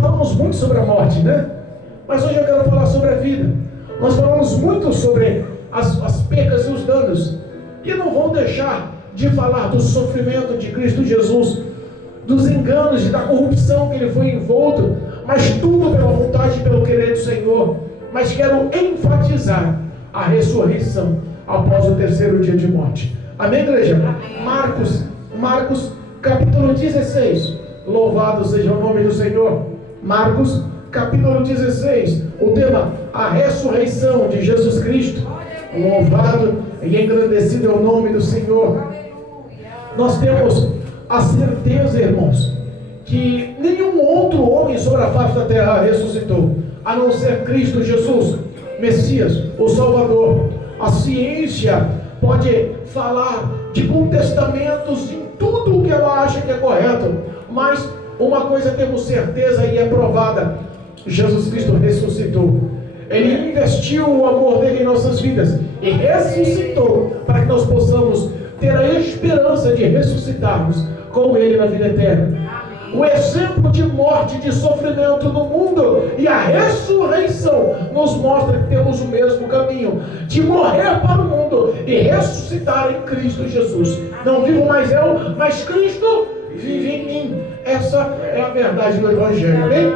falamos muito sobre a morte, né? Mas hoje eu quero falar sobre a vida. Nós falamos muito sobre as percas e os danos. E não vou deixar de falar do sofrimento de Cristo Jesus, dos enganos e da corrupção que ele foi envolto, mas tudo pela vontade e pelo querer do Senhor. Mas quero enfatizar a ressurreição após o terceiro dia de morte. Amém, igreja? Amém. Marcos capítulo 16. Louvado seja o nome do Senhor. Marcos capítulo 16. O tema: a ressurreição de Jesus Cristo. Louvado e engrandecido é o nome do Senhor. Nós temos a certeza, irmãos, que nenhum outro homem sobre a face da terra ressuscitou, a não ser Cristo Jesus, Messias, o Salvador. A ciência pode falar de contestamentos em tudo o que ela acha que é correto, mas uma coisa temos certeza e é provada: Jesus Cristo ressuscitou. Ele investiu o amor dele em nossas vidas e ressuscitou para que nós possamos ter a esperança de ressuscitarmos com ele na vida eterna. O exemplo de morte, de sofrimento no mundo e a ressurreição nos mostra que temos o mesmo caminho, de morrer para o mundo e ressuscitar em Cristo Jesus. Não vivo mais eu, mas Cristo vive em mim. Essa é a verdade do Evangelho. Amém?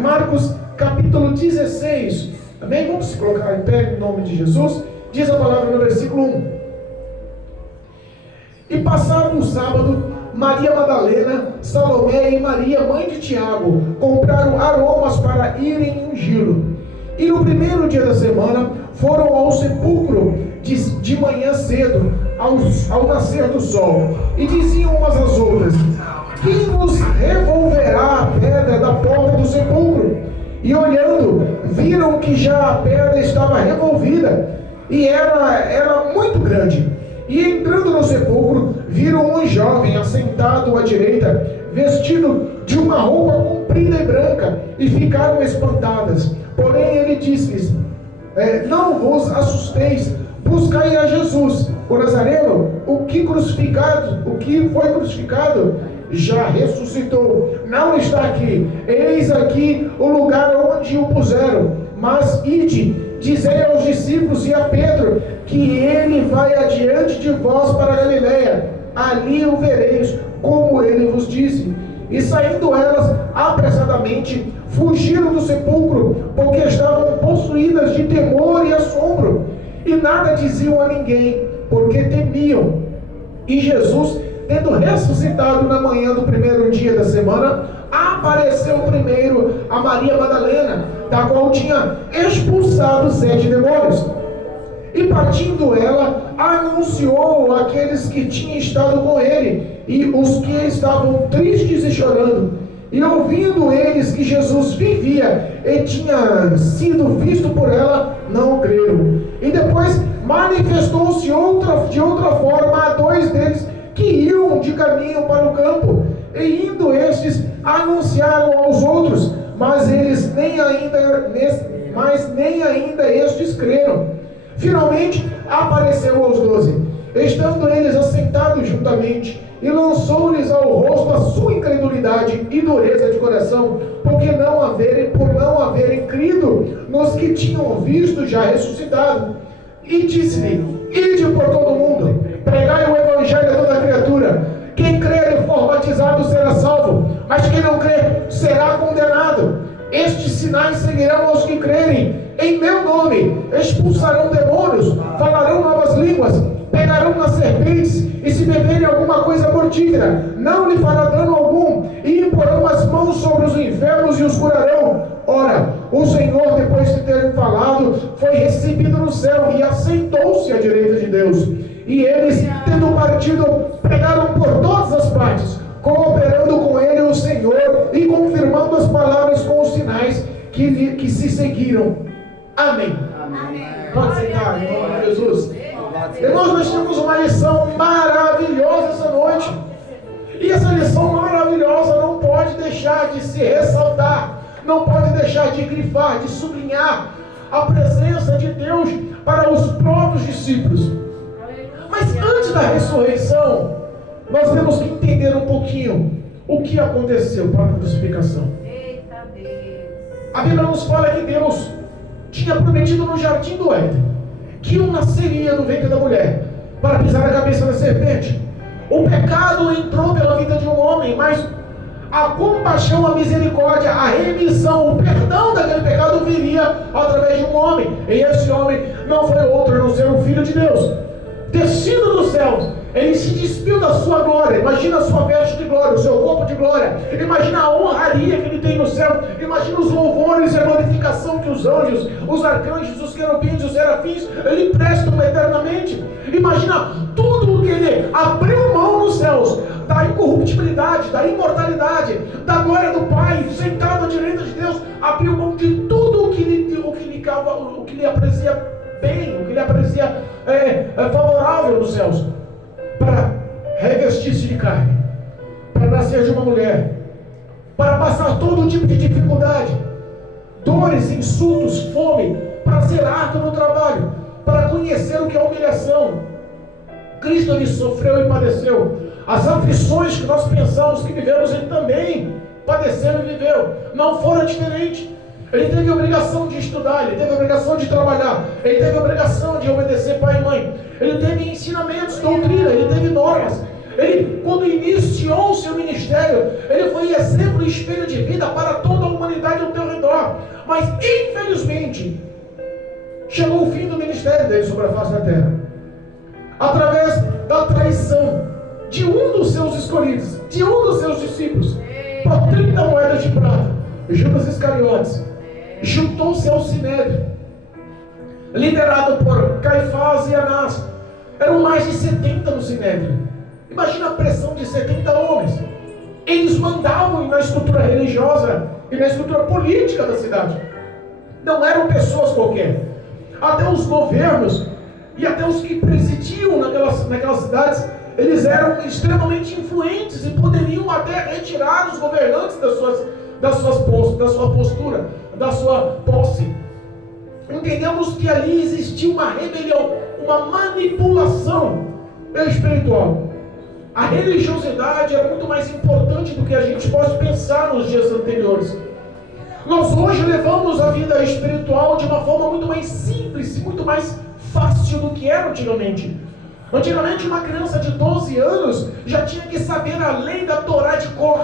Marcos capítulo 16. Amém? Vamos se colocar em pé em nome de Jesus. Diz a palavra no versículo 1. E passado o sábado, Maria Madalena, Salomé e Maria, mãe de Tiago, compraram aromas para irem ungí-lo. E no primeiro dia da semana, foram ao sepulcro de manhã cedo, ao nascer do sol, e diziam umas às outras: quem nos revolverá a pedra da porta do sepulcro? E olhando, viram que já a pedra estava revolvida, e era muito grande. E entrando no sepulcro, viram um jovem assentado à direita, vestido de uma roupa comprida e branca, e ficaram espantadas. Porém ele disse-lhes: não vos assusteis, buscai a Jesus, o Nazareno, o que foi crucificado, já ressuscitou, não está aqui. Eis aqui o lugar onde o puseram. Mas ide, dizei aos discípulos e a Pedro que ele vai adiante de vós para a Galileia. Ali o vereis, como ele vos disse. E saindo elas apressadamente, fugiram do sepulcro, porque estavam possuídas de temor e assombro, e nada diziam a ninguém, porque temiam. E Jesus, tendo ressuscitado na manhã do primeiro dia da semana, apareceu primeiro a Maria Madalena, da qual tinha expulsado 7 demônios. E partindo ela, anunciou àqueles que tinham estado com ele, e os que estavam tristes e chorando. E ouvindo eles que Jesus vivia e tinha sido visto por ela, não creram. E depois manifestou-se de outra forma a 2 deles que iam de caminho para o campo. E indo estes, anunciaram aos outros, mas nem ainda estes creram. Finalmente apareceu aos 12, estando eles assentados juntamente, e lançou-lhes ao rosto a sua incredulidade e dureza de coração, por não haverem crido nos que tinham visto já ressuscitado. E disse-lhe: ide por todo o mundo, pregai o evangelho a toda criatura. Quem crer e for batizado será salvo, mas quem não crer será condenado. Estes sinais seguirão aos que crerem. Em meu nome expulsarão demônios, falarão novas línguas, pegarão nas serpentes, e se beberem alguma coisa mortífera, não lhe fará dano algum, e imporão as mãos sobre os enfermos e os curarão. Ora, o Senhor, depois de ter falado, foi recebido no céu e assentou-se à direita de Deus. E eles, tendo partido, pregaram por todas as partes, cooperando com ele o Senhor e confirmando as palavras com os sinais que se seguiram. Amém. Amém. Pode sentar, em nome de Jesus. Irmãos, nós temos uma lição maravilhosa essa noite. E essa lição maravilhosa não pode deixar de se ressaltar, não pode deixar de grifar, de sublinhar a presença de Deus para os próprios discípulos. Mas antes da ressurreição, nós temos que entender um pouquinho o que aconteceu para a crucificação. A Bíblia nos fala que Deus tinha prometido no jardim do Éden que um nasceria do ventre da mulher para pisar a cabeça da serpente. O pecado entrou pela vida de um homem, mas a compaixão, a misericórdia, a remissão, o perdão daquele pecado viria através de um homem. E esse homem não foi outro a não ser o Filho de Deus, descido dos céus. Ele se despiu da sua glória. Imagina a sua veste de glória, o seu corpo de glória. Imagina a honraria que ele tem no céu. Imagina os louvores e a glorificação que os anjos, os arcanjos, os querubins, os serafins, ele prestam eternamente. Imagina tudo o que ele abriu mão nos céus, da incorruptibilidade, da imortalidade, da glória do Pai, sentado à direita de Deus, abriu mão de tudo o que lhe aprecia bem, o que lhe aprecia favorável nos céus, para revestir-se de carne, para nascer de uma mulher, para passar todo tipo de dificuldade, dores, insultos, fome, para ser árduo no trabalho, para conhecer o que é humilhação. Cristo ele sofreu e padeceu. As aflições que nós pensamos que vivemos, ele também padeceu e viveu. Não foram diferentes. Ele teve a obrigação de estudar, ele teve a obrigação de trabalhar, ele teve a obrigação de obedecer pai e mãe, ele teve ensinamentos, doutrina, ele teve normas. Ele, quando iniciou o seu ministério, ele foi exemplo e espelho de vida para toda a humanidade ao teu redor. Mas, infelizmente, chegou o fim do ministério dele sobre a face da terra, através da traição de um dos seus escolhidos, de um dos seus discípulos, por 30 moedas de prata. Judas Iscariotes juntou-se ao Sinédrio, liderado por Caifás e Anás. Eram mais de 70 no Sinédrio. Imagina a pressão de 70 homens. Eles mandavam na estrutura religiosa e na estrutura política da cidade. Não eram pessoas qualquer. Até os governos e até os que presidiam naquelas cidades, eles eram extremamente influentes e poderiam até retirar os governantes da sua postura, da sua posse. Entendemos que ali existia uma rebelião, uma manipulação espiritual. A religiosidade era muito mais importante do que a gente pode pensar nos dias anteriores. Nós hoje levamos a vida espiritual de uma forma muito mais simples e muito mais fácil do que era antigamente. Antigamente uma criança de 12 anos já tinha que saber a lei da Torá de cor.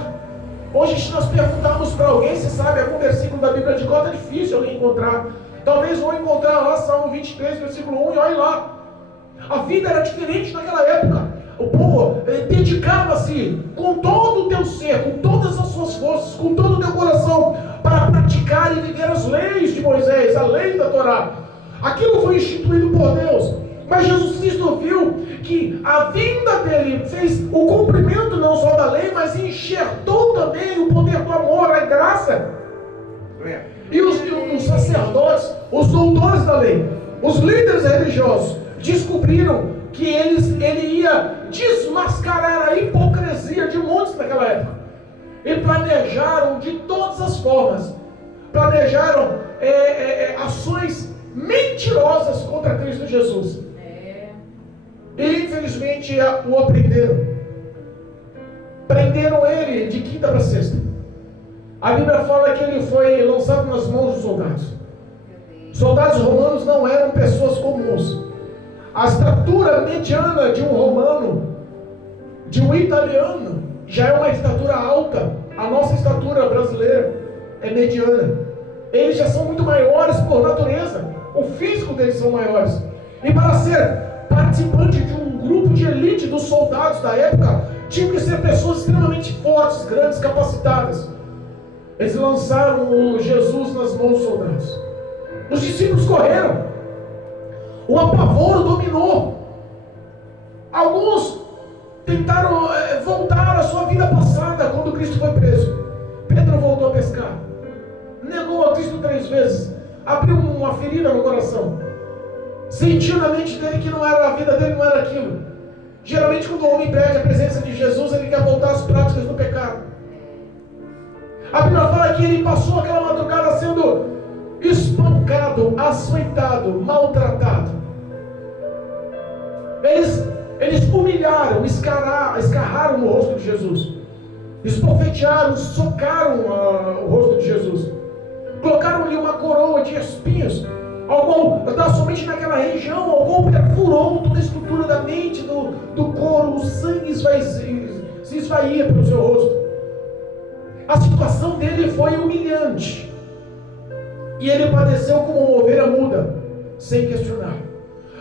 Hoje, se nós perguntarmos para alguém se sabe algum versículo da Bíblia de cor, é difícil alguém encontrar. Talvez vão encontrar lá Salmo 23, versículo 1, e olhe lá. A vida era diferente naquela época. O povo dedicava-se com todo o teu ser, com todas as suas forças, com todo o teu coração, para praticar e viver as leis de Moisés, a lei da Torá. Aquilo foi instituído por Deus. Mas Jesus Cristo viu que a vinda dele fez o cumprimento não só da lei, mas enxertou também o poder do amor, a graça. E os sacerdotes, os doutores da lei, os líderes religiosos, descobriram que ele ia desmascarar a hipocrisia de muitos naquela época. E planejaram de todas as formas, planejaram ações mentirosas contra Cristo Jesus. E infelizmente o aprenderam. Prenderam ele de quinta para sexta. A Bíblia fala que ele foi lançado nas mãos dos soldados. Soldados romanos não eram pessoas comuns. A estatura mediana de um romano, de um italiano, já é uma estatura alta. A nossa estatura brasileira é mediana. Eles já são muito maiores por natureza. O físico deles são maiores. E para ser participante de um grupo de elite dos soldados da época, tinham que ser pessoas extremamente fortes, grandes, capacitadas. Eles lançaram Jesus nas mãos dos soldados. Os discípulos correram. O apavoro dominou. Alguns tentaram voltar à sua vida passada quando Cristo foi preso. Pedro voltou a pescar. Negou a Cristo 3 vezes. Abriu uma ferida no coração. Sentiu na mente dele que não era, a vida dele não era aquilo. Geralmente quando o homem perde a presença de Jesus, ele quer voltar às práticas do pecado. A Bíblia fala que ele passou aquela madrugada sendo espancado, açoitado, maltratado. Eles humilharam, escarraram no rosto de Jesus. Esbofetearam, socaram o rosto de Jesus. Colocaram espinhos, ao qual está somente naquela região, ao qual perfurou toda a estrutura da mente, do couro, o sangue se esvaía pelo seu rosto. A situação dele foi humilhante, e ele padeceu como uma ovelha muda, sem questionar,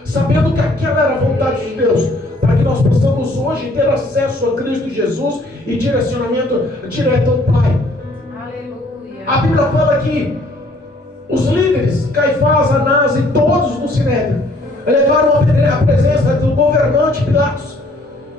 sabendo que aquela era a vontade de Deus, para que nós possamos hoje ter acesso a Cristo Jesus e direcionamento direto ao Pai. Aleluia. A Bíblia fala que os líderes, Caifás, Anás e todos no Sinédrio, levaram a presença do governante Pilatos.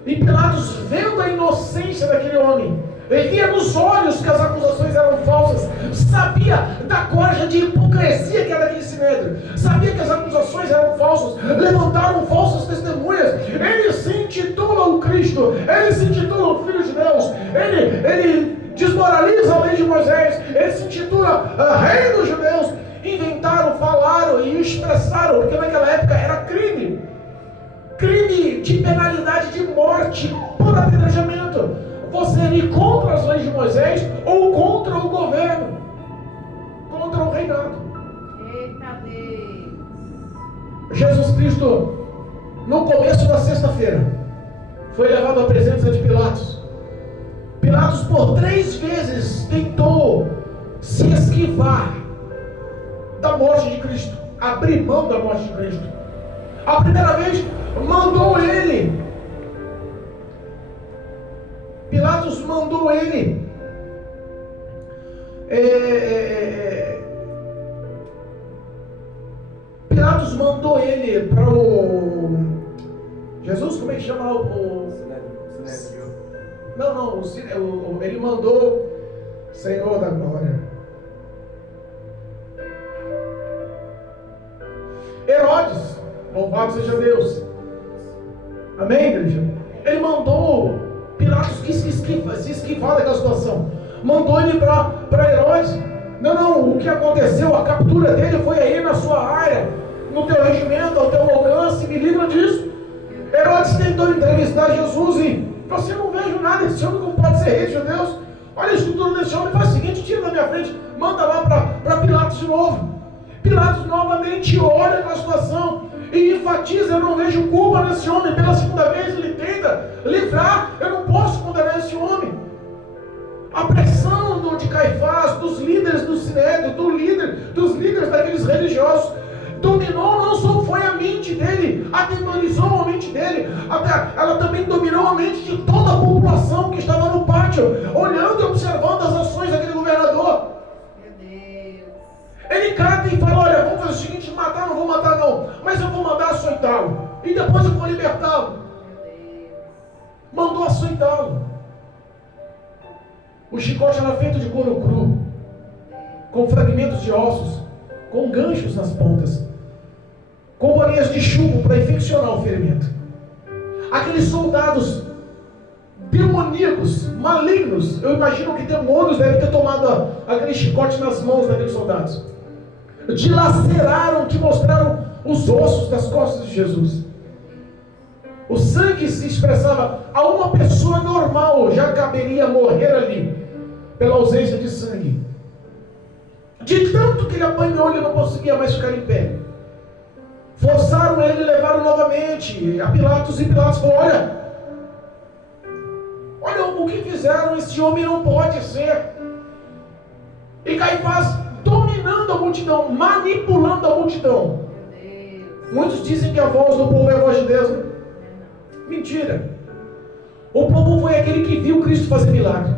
E Pilatos, vendo a inocência daquele homem, ele via nos olhos que as acusações eram falsas, sabia da corja de hipocrisia que era aquele Sinédrio, sabia que as acusações eram falsas, levantaram falsas testemunhas. Ele se intitula o Cristo, ele se intitula o Filho de Deus, ele desmoraliza a lei de Moisés, ele se intitula Rei dos Judeus. Inventaram, falaram e expressaram, porque naquela época era crime de penalidade de morte por apedrejamento, você ir contra as leis de Moisés ou contra o governo, contra o reinado. Eita Deus. Jesus Cristo, no começo da sexta-feira, foi levado à presença de Pilatos. Pilatos por 3 vezes tentou se esquivar da morte de Cristo, abrir mão da morte de Cristo. A primeira vez mandou ele, Pilatos mandou ele Pilatos mandou ele para o Jesus, como é que chama o não, ele mandou Senhor da glória, Herodes, louvado seja Deus, amém, igreja? Ele mandou Pilatos que se esquivar daquela situação, mandou ele para Herodes. Não, o que aconteceu, a captura dele foi aí na sua área, no teu regimento, ao teu alcance, me livra disso. Herodes tentou entrevistar Jesus e você não vejo nada, esse homem como pode ser rei de judeus? Olha a estrutura desse homem, faz o seguinte, tira da minha frente, manda lá para Pilatos de novo. Pilatos novamente olha para a situação e enfatiza, eu não vejo culpa nesse homem. Pela segunda vez ele tenta livrar, eu não posso condenar esse homem. A pressão de Caifás, dos líderes do Sinédrio, dos líderes daqueles religiosos, dominou, não só foi a mente dele, atemorizou a mente dele, ela também dominou a mente de toda a população que estava no pátio, olhando e observando as ações daquele governador. Ele cata e fala, olha, vamos fazer o seguinte, matar, não vou matar não, mas eu vou mandar açoitá-lo, e depois eu vou libertá-lo. Mandou açoitá-lo. O chicote era feito de couro cru, com fragmentos de ossos, com ganchos nas pontas, com bolinhas de chumbo para infeccionar o ferimento. Aqueles soldados demoníacos, malignos, eu imagino que demônios devem ter tomado aquele chicote nas mãos daqueles soldados, dilaceraram, que mostraram os ossos das costas de Jesus. O sangue se expressava, a uma pessoa normal já caberia morrer ali, pela ausência de sangue. De tanto que ele apanhou, ele não conseguia mais ficar em pé. Forçaram ele e levaram novamente a Pilatos, e Pilatos falou, olha o que fizeram, esse homem não pode ser. E Caifás dominando a multidão, manipulando a multidão. Muitos dizem que a voz do povo é a voz de Deus, né? Mentira. O povo foi aquele que viu Cristo fazer milagre.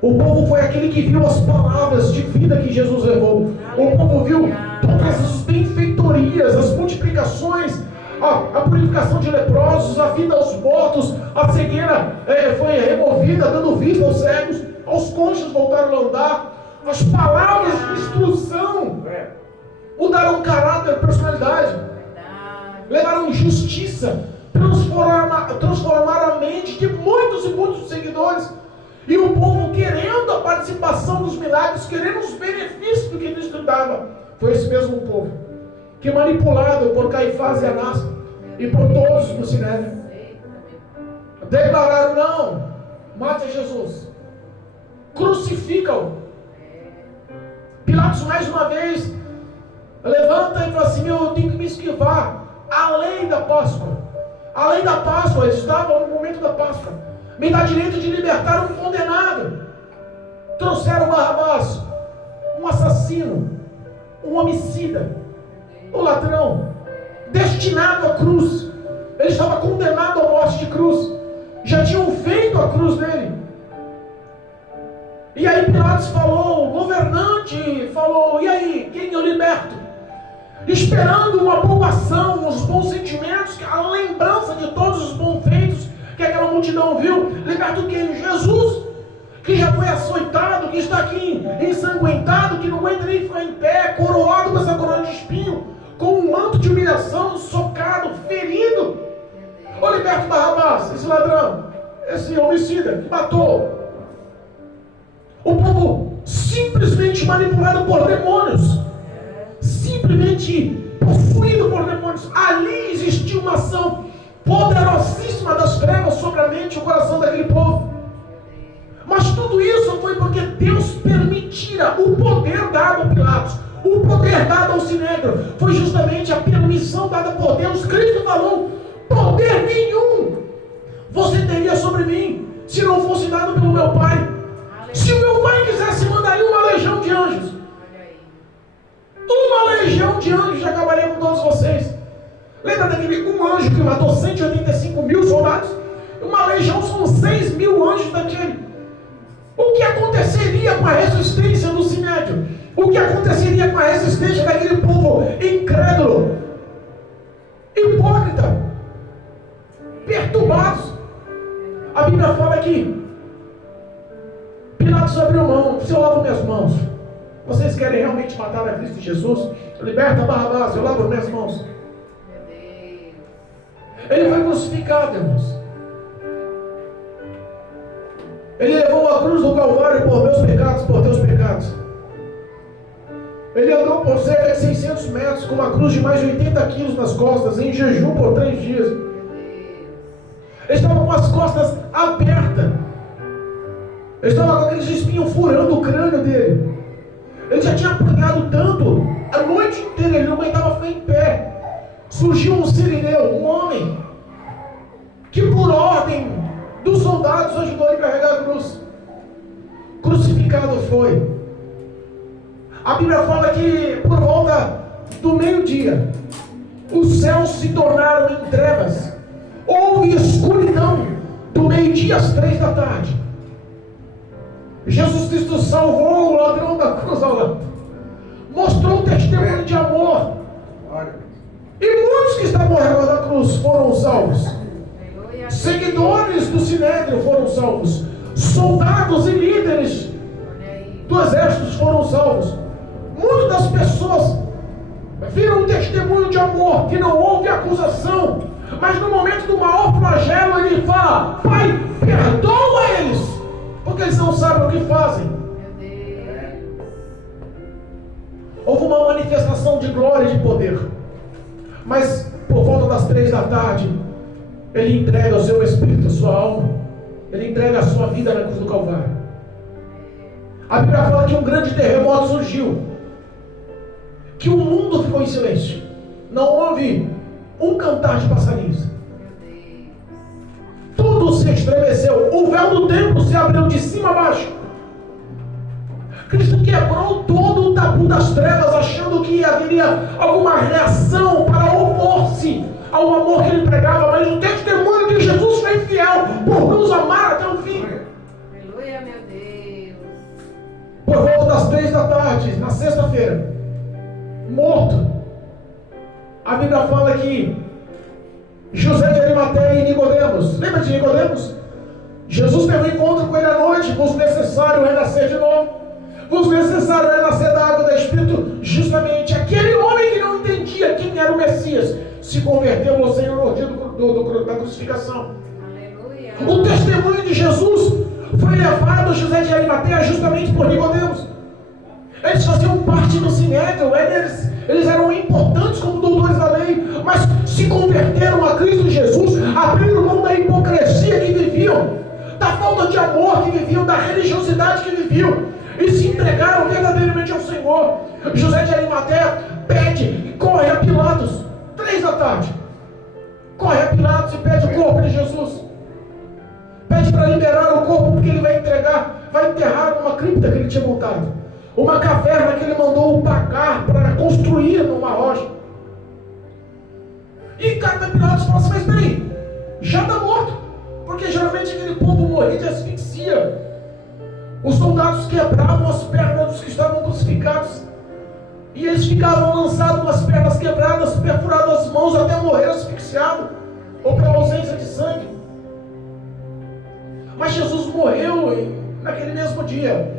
O povo foi aquele que viu as palavras de vida que Jesus levou. O povo viu todas as benfeitorias, as multiplicações, a purificação de leprosos, a vida aos mortos, a cegueira foi removida, dando vista aos cegos, aos coxos voltaram a andar. As palavras de instrução mudaram caráter, personalidade, levaram justiça, transformaram a mente de muitos e muitos seguidores. E o povo querendo a participação dos milagres, querendo os benefícios do que Cristo dava. Foi esse mesmo povo que, manipulado por Caifás e Anás e por todos no Sinédrio, declararam, não, mate Jesus, crucifica-o. Pilatos mais uma vez levanta e fala assim: eu tenho que me esquivar. A lei da Páscoa. A lei da Páscoa, eles estavam no momento da Páscoa. Me dá direito de libertar um condenado. Trouxeram Barrabás, um assassino, um homicida, um ladrão, destinado à cruz. Ele estava condenado à morte de cruz. Já tinham feito a cruz dele. E aí Pilatos falou, o governante falou: e aí, quem eu liberto? Esperando uma boa ação, uns bons sentimentos, a lembrança de todos os bons feitos que aquela multidão viu. Liberto quem? Jesus, que já foi açoitado, que está aqui ensanguentado, que não aguenta nem ficar em pé, coroado com essa coroa de espinho, com um manto de humilhação, socado, ferido. Ô, liberto Barrabás, esse ladrão, esse homicida que matou. O povo simplesmente manipulado por demônios, simplesmente possuído por demônios. Ali existia uma ação poderosíssima das trevas sobre a mente e o coração daquele povo. Mas tudo isso foi porque Deus permitira o poder dado a Pilatos, o poder dado ao Sinédrio. Foi justamente a permissão dada por Deus. Cristo falou: poder nenhum você teria sobre mim, se não fosse dado pelo meu Pai. Se o meu Pai quisesse, mandaria uma legião de anjos. Uma legião de anjos já acabaria com todos vocês. Lembra daquele um anjo que matou 185 mil soldados? Uma legião são 6 mil anjos daquele. O que aconteceria com a resistência do Sinédrio? O que aconteceria com a resistência daquele povo incrédulo, hipócrita, perturbados? A Bíblia fala que Pilatos abriu mão. Se eu lavo minhas mãos, vocês querem realmente matar a Cristo Jesus? Liberta Barrabás, eu lavo minhas mãos. Ele foi crucificado, irmãos. Ele levou a cruz do Calvário por meus pecados, por teus pecados. Ele andou por cerca de 600 metros com uma cruz de mais de 80 quilos nas costas, em jejum por 3 dias. Ele estava com as costas abertas. Ele estava com aqueles espinhos furando o crânio dele. Ele já tinha apanhado tanto, a noite inteira ele não aguentava ficar em pé. Surgiu um sirineu, um homem, que por ordem dos soldados ajudou ele a carregar a cruz. Crucificado foi. A Bíblia fala que por volta do meio-dia, os céus se tornaram em trevas. Houve escuridão do meio-dia às 3 da tarde. Jesus Cristo salvou o ladrão da cruz ao lado. Mostrou um testemunho de amor. E muitos que estavam ao redor da cruz foram salvos. Seguidores do Sinédrio foram salvos. Soldados e líderes do exército foram salvos. Muitas das pessoas viram um testemunho de amor, que não houve acusação. Mas no momento do maior flagelo ele fala: Pai, perdoa eles, porque eles não sabem o que fazem. Houve uma manifestação de glória e de poder. Mas por volta das 3 da tarde, ele entrega o seu espírito, a sua alma. Ele entrega a sua vida na cruz do Calvário. A Bíblia fala que um grande terremoto surgiu, que o mundo ficou em silêncio. Não houve um cantar de passarinhos. Tudo se estremeceu. O véu do templo se abriu de cima a baixo. Cristo quebrou todo o tabu das trevas, achando que haveria alguma reação para opor-se ao amor que ele pregava. Mas o testemunho de Jesus foi fiel por nos amar até o fim. Aleluia, meu Deus. Por volta das 3 da tarde, na sexta-feira, morto. A Bíblia fala que José de Arimateia e Nicodemos, lembra de Nicodemos? Jesus teve um encontro com ele à noite. Vos necessário renascer de novo. Vos necessário renascer da água do Espírito. Justamente aquele homem que não entendia quem era o Messias se converteu no Senhor no dia da crucificação. Aleluia. O testemunho de Jesus foi levado a José de Arimateia justamente por Nicodemos. Eles faziam parte do Sinédrio, eles eram importantes como doutores da lei, mas se converteram a Cristo Jesus, abriram mão da hipocrisia que viviam, da falta de amor que viviam, da religiosidade que viviam, e se entregaram verdadeiramente ao Senhor. José de Arimateia pede pede e corre a Pilatos, 3 da tarde. Corre a Pilatos e pede o corpo de Jesus. Pede para liberar o corpo, porque ele vai enterrar numa cripta que ele tinha montado. Uma caverna que ele mandou pagar para construir numa rocha. E cada Pilatos fala assim, mas peraí, já está morto. Porque geralmente aquele povo morria de asfixia. Os soldados quebravam as pernas dos que estavam crucificados. E eles ficavam lançados com as pernas quebradas, perfuradas as mãos até morrer asfixiado, ou pela ausência de sangue. Mas Jesus morreu naquele mesmo dia.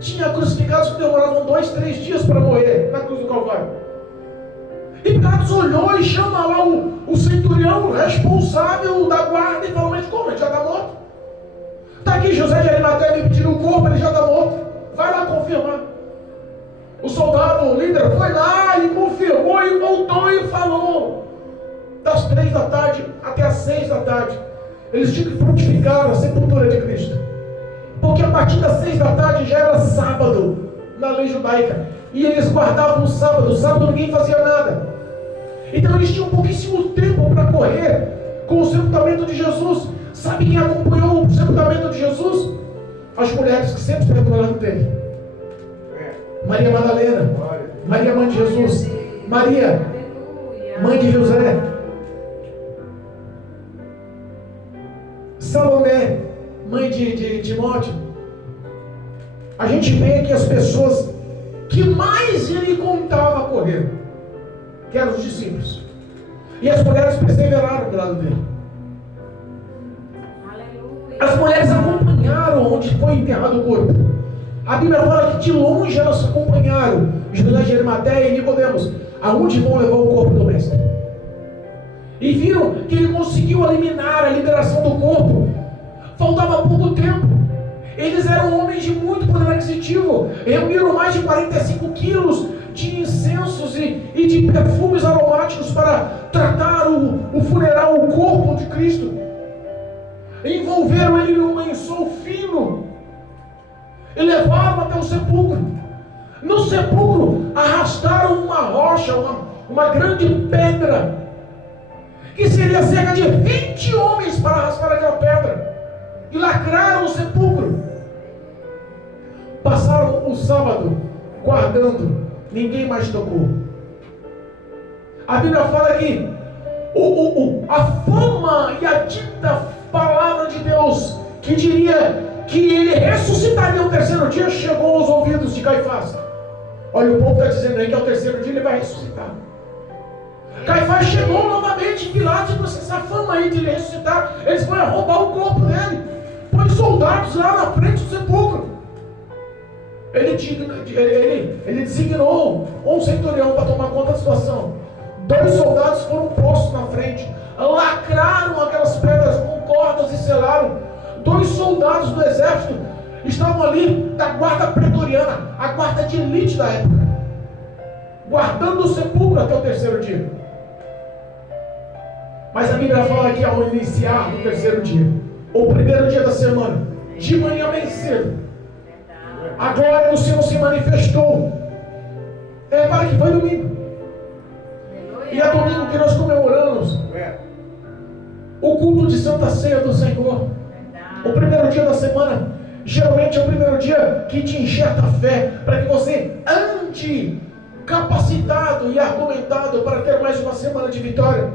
Tinha crucificados que demoravam 2, 3 dias para morrer na cruz do Calvário. E Pilatos olhou e chama lá o centurião responsável da guarda e falou, mas como? Ele já está morto? Está aqui José de Arimateia me pedindo o corpo, ele já está morto. Vai lá confirmar. O soldado, o líder, foi lá e confirmou e voltou e falou. Das 3 da tarde até as 6 da tarde, eles tinham que frutificar a sepultura de Cristo. Porque a partir das 6 da tarde já era sábado na lei judaica. E eles guardavam o sábado. Sábado ninguém fazia nada. Então eles tinham pouquíssimo tempo para correr com o sepultamento de Jesus. Sabe quem acompanhou o sepultamento de Jesus? As mulheres que sempre estiveram do lado dele. Maria Madalena, Maria mãe de Jesus, Maria, mãe de José, Salomé, mãe de Timóteo. A gente vê que as pessoas que mais ele contava correr, que eram os discípulos, e as mulheres perseveraram do lado dele. As mulheres acompanharam onde foi enterrado o corpo. A Bíblia fala que de longe elas acompanharam José de Arimateia e Nicodemos, aonde vão levar o corpo do mestre. E viram que ele conseguiu eliminar a liberação do corpo. Faltava pouco tempo. Eles eram homens de muito poder aquisitivo. Reuniram mais de 45 quilos de incensos e de perfumes aromáticos para tratar o funeral, o corpo de Cristo. Envolveram ele num lençol fino e levaram até o sepulcro. No sepulcro arrastaram uma rocha, uma grande pedra, que seria cerca de 20 homens para arrastar aquela pedra, e lacraram o sepulcro. Passaram o sábado guardando, ninguém mais tocou. A Bíblia fala que a fama e a dita palavra de Deus, que diria que ele ressuscitaria no terceiro dia, chegou aos ouvidos de Caifás. Olha, o povo está dizendo aí que ao terceiro dia ele vai ressuscitar. Caifás chegou novamente em Pilatos e disse, essa fama aí de ele ressuscitar, eles vão roubar o corpo dele. Põe soldados lá na frente do sepulcro. Ele designou um centurião para tomar conta da situação. 2 soldados foram postos na frente, lacraram aquelas pedras com cordas e selaram. 2 soldados do exército estavam ali da guarda pretoriana, a guarda de elite da época, guardando o sepulcro até o terceiro dia. Mas a Bíblia fala que ao iniciar do terceiro dia, ou primeiro dia da semana, de manhã bem cedo, a glória do Senhor se manifestou. Para que foi domingo. E é domingo que nós comemoramos o culto de Santa Ceia do Senhor. O primeiro dia da semana, geralmente é o primeiro dia que te enxerta a fé, para que você ande capacitado e argumentado para ter mais uma semana de vitória.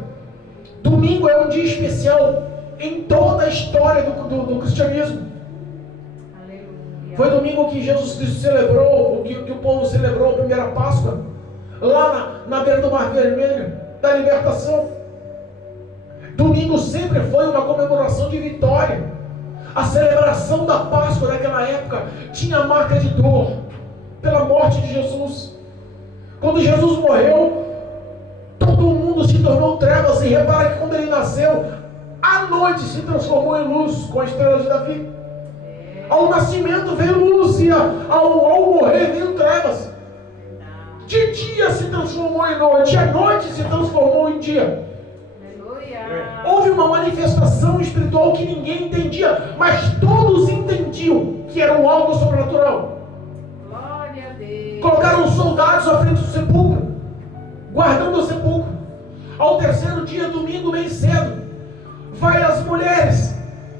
Domingo é um dia especial em toda a história do cristianismo. Foi domingo que Jesus Cristo celebrou, que o povo celebrou a primeira Páscoa, lá na beira do Mar Vermelho, da libertação. Domingo sempre foi uma comemoração de vitória. A celebração da Páscoa naquela época tinha marca de dor pela morte de Jesus. Quando Jesus morreu, todo mundo se tornou trevas. E repara que quando ele nasceu, a noite se transformou em luz com a estrela de Davi. Ao nascimento veio luz e ao morrer veio trevas. De dia se transformou em noite, a noite se transformou em dia. Houve uma manifestação espiritual que ninguém entendia, mas todos entendiam que era algo sobrenatural. Glória a Deus. Colocaram soldados à frente do sepulcro. removendo do sepulcro. Ao terceiro dia, domingo, bem cedo, vai as mulheres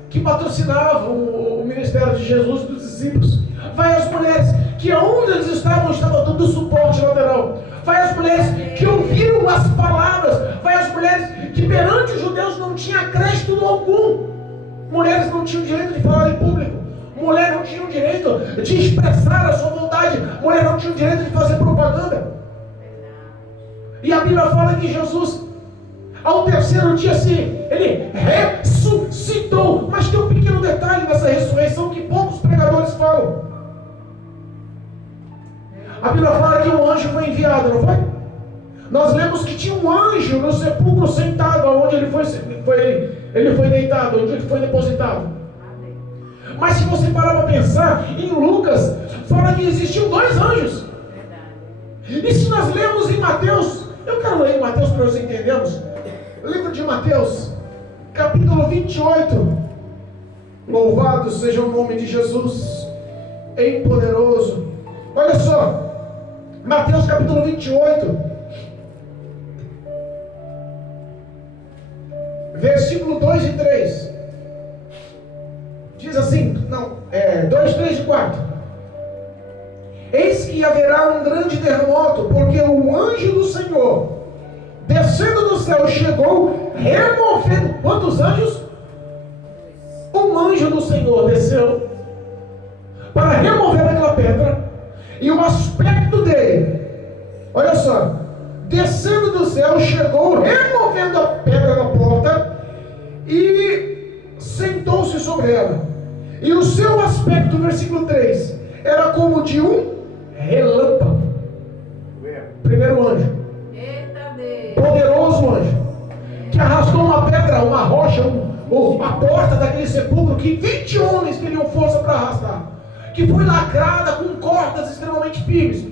que patrocinavam o ministério de Jesus e dos discípulos. Vai as mulheres que onde eles estavam dando suporte lateral. Vai as mulheres que ouviram as palavras. Vai as mulheres que perante os judeus não tinha crédito algum. Mulheres não tinham direito de falar em público. Mulheres não tinham direito de expressar a sua vontade. Mulheres não tinham direito de fazer propaganda. E a Bíblia fala que Jesus, ao terceiro dia, ele ressuscitou. Mas tem um pequeno detalhe nessa ressurreição que poucos pregadores falam. A Bíblia fala que um anjo foi enviado, não foi? Nós lemos que tinha um anjo no sepulcro sentado, onde ele foi deitado, onde ele foi depositado. Mas se você parar para pensar, em Lucas, fala que existiam 2 anjos. E se nós lemos em Mateus, eu quero ler em Mateus para nós entendermos. Livro de Mateus, capítulo 28. Louvado seja o nome de Jesus, em poderoso. Olha só, Mateus capítulo 28, versículo 2 e 3. Diz assim, 2, 3 e 4. Eis que haverá um grande terremoto, porque o anjo do Senhor, descendo do céu, chegou removendo. Quantos anjos? Um anjo do Senhor desceu para remover aquela pedra. E o aspecto dele, olha só, descendo do céu, chegou removendo a pedra da porta e sentou-se sobre ela. E o seu aspecto, versículo 3, era como de um relâmpago. Primeiro anjo, poderoso anjo, que arrastou uma pedra, uma rocha, a porta daquele sepulcro que 20 homens teriam força para arrastar, que foi lacrada com cordas extremamente firmes.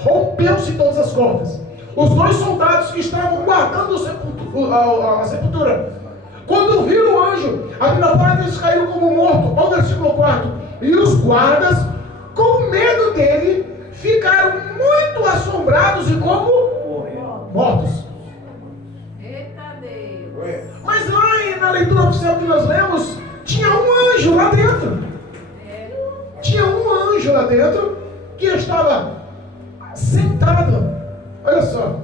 Rompeu-se todas as cordas. Os 2 soldados que estavam guardando a sepultura, quando viram o anjo, a Bíblia fala que eles caíram como mortos. Olha o versículo 4. E os guardas, com medo dele, ficaram muito assombrados e como mortos. Mas lá na leitura oficial que nós lemos, tinha um anjo lá dentro. Tinha um anjo lá dentro que estava sentado. Olha só.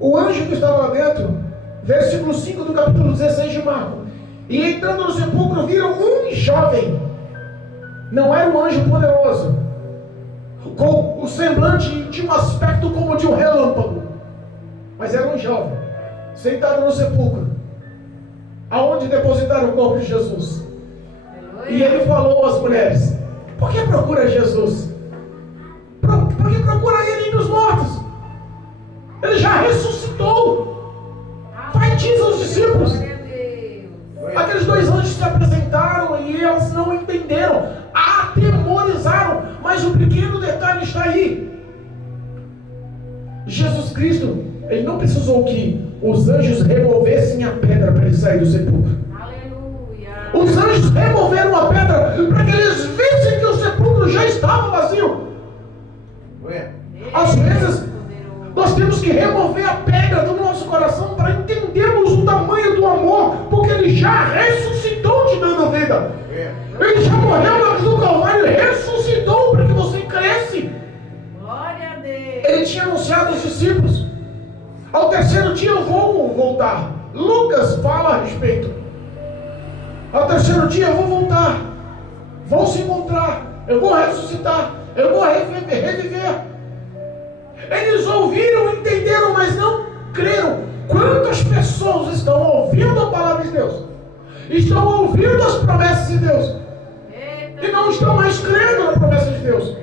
O anjo que estava lá dentro, versículo 5 do capítulo 16 de Marcos. E entrando no sepulcro, viram um jovem. Não era um anjo poderoso, com o semblante de um aspecto como de um relâmpago, mas era um jovem, sentado no sepulcro, aonde depositaram o corpo de Jesus. E ele falou às mulheres: por que procura Jesus? Por que procura ele entre os mortos? Ele já ressuscitou. Vai, diz aos discípulos. Aqueles 2 anjos se apresentaram e eles não entenderam, atemorizaram. Mas o pequeno detalhe está aí. Jesus Cristo, ele não precisou que os anjos removessem a pedra para ele sair do sepulcro. Os anjos removeram a pedra para que eles vissem que o sepulcro já estava vazio. Às vezes, nós temos que remover a pedra do nosso coração para entendermos o tamanho do amor, porque ele já ressuscitou te dando vida. Ele já morreu na cruz do Calvário, ele ressuscitou para que você cresça. Glória a Deus. Ele tinha anunciado aos discípulos: ao terceiro dia eu vou voltar. Lucas fala a respeito. Ao terceiro dia eu vou voltar. Vou se encontrar. Eu vou ressuscitar. Eu vou reviver. Eles ouviram, entenderam, mas não creram. Quantas pessoas estão ouvindo a palavra de Deus? Estão ouvindo as promessas de Deus e não estão mais crendo na promessa de Deus.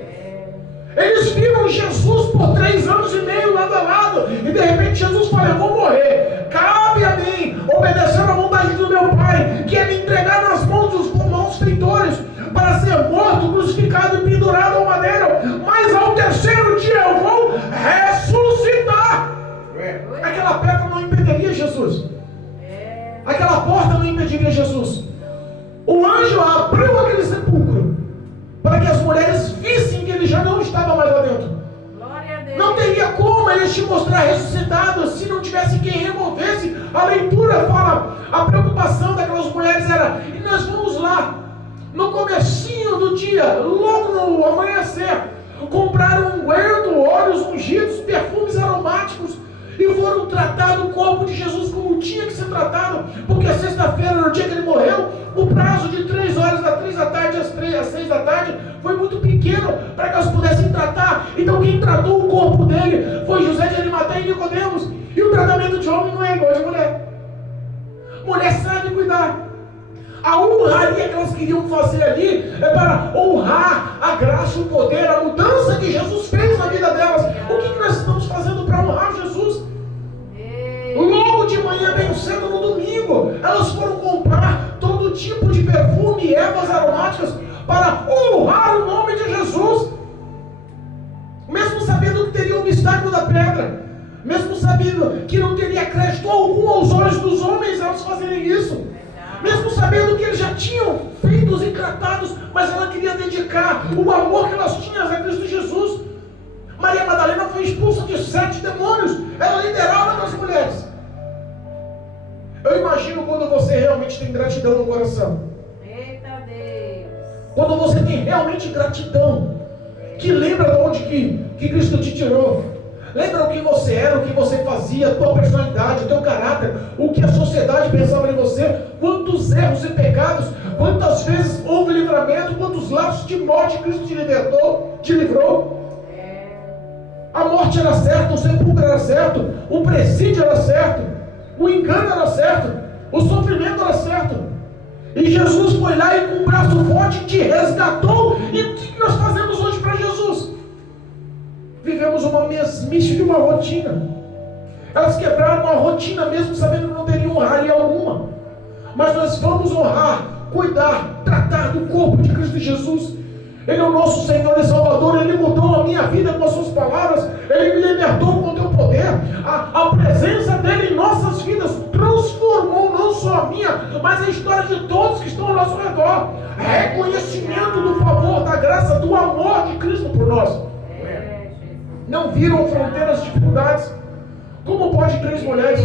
Eles viram Jesus por 3 anos e meio lado a lado, e de repente Jesus fala: eu vou morrer, cabe a mim obedecer à vontade do meu Pai, que é me entregar nas mãos dos malfeitores, para ser morto, crucificado e pendurado ao madeiro, mas ao terceiro dia eu vou ressuscitar. Aquela pedra não impediria Jesus. Aquela porta não impediria Jesus. O anjo abriu aquele sepulcro para que as mulheres vissem que ele já não estava mais lá dentro. Não teria como ia se mostrar ressuscitado se não tivesse quem removesse. A leitura fala, a preocupação daquelas mulheres era, e nós vamos lá, no comecinho do dia, logo no amanhecer, compraram unguento, óleos ungidos, perfumes aromáticos, e foram tratar o corpo de Jesus como tinha que ser tratado, porque sexta-feira, no dia que ele morreu, o prazo de 3 horas, das 3 da tarde às 6 da tarde, foi muito pequeno para que elas pudessem tratar. Então quem tratou o corpo dele foi José de Arimateia e Nicodemos. E o tratamento de homem não é igual de mulher. Mulher sabe cuidar. A honraria que elas queriam fazer ali é para honrar a graça, o poder, a mudança que Jesus fez na vida delas. O que nós estamos fazendo para honrar Jesus? Logo de manhã, bem cedo no domingo, elas foram comprar todo tipo de perfume e ervas aromáticas para honrar o nome de Jesus. Mesmo sabendo que teria o obstáculo da pedra, mesmo sabendo que não teria crédito algum aos olhos dos homens elas fazerem isso, mesmo sabendo que eles já tinham feito e tratados, mas ela queria dedicar o amor que elas tinham a Cristo Jesus. Maria Madalena foi expulsa de 7 demônios, ela liderava aquelas mulheres. Eu imagino quando você realmente tem gratidão no coração. Eita Deus. Quando você tem realmente gratidão, que lembra de onde que Cristo te tirou. Lembra o que você era, o que você fazia, a tua personalidade, o teu caráter, o que a sociedade pensava em você, quantos erros e pecados, quantas vezes houve livramento, quantos lapsos de morte Cristo te livrou. A morte era certa, o sepulcro era certo, o presídio era certo, o engano era certo, o sofrimento era certo. E Jesus foi lá e com um braço forte te resgatou. E o que nós fazemos hoje para Jesus? Vivemos uma mesmice de uma rotina. Elas quebraram a rotina mesmo sabendo que não teriam honraria alguma. Mas nós vamos honrar, cuidar, tratar do corpo de Cristo Jesus. Ele é o nosso Senhor e Salvador. Ele mudou a minha vida com as suas palavras. Ele me libertou com o teu poder. A presença dele em nossas vidas transformou não só a minha, mas a história de todos que estão ao nosso redor. Reconhecimento do favor, da graça, do amor de Cristo por nós. Não viram fronteiras, dificuldades. Como pode 3 mulheres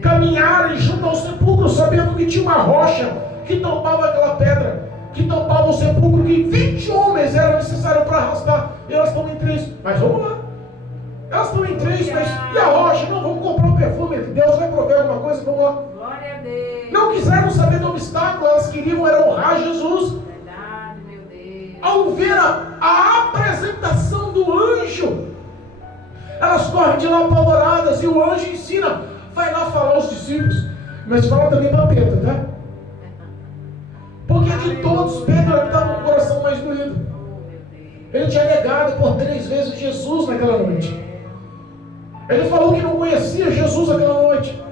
caminharem junto ao sepulcro sabendo que tinha uma rocha que tampava aquela pedra, que tampava o sepulcro, que 20 homens eram necessários para arrastar, e elas estão em 3, mas vamos lá, elas estão em 3, mas e a rocha? Não, vamos comprar um perfume, Deus vai prover alguma coisa, vamos lá. Glória a Deus. Não quiseram saber do obstáculo, elas queriam era honrar Jesus. Verdade, meu Deus. Ao ver a apresentação do anjo, elas correm de lá apavoradas, e o anjo ensina, vai lá falar aos discípulos, mas fala também para Pedro, tá? Porque de todos, Pedro era que estava com o coração mais doído. Ele tinha negado por 3 vezes Jesus naquela noite. Ele falou que não conhecia Jesus naquela noite.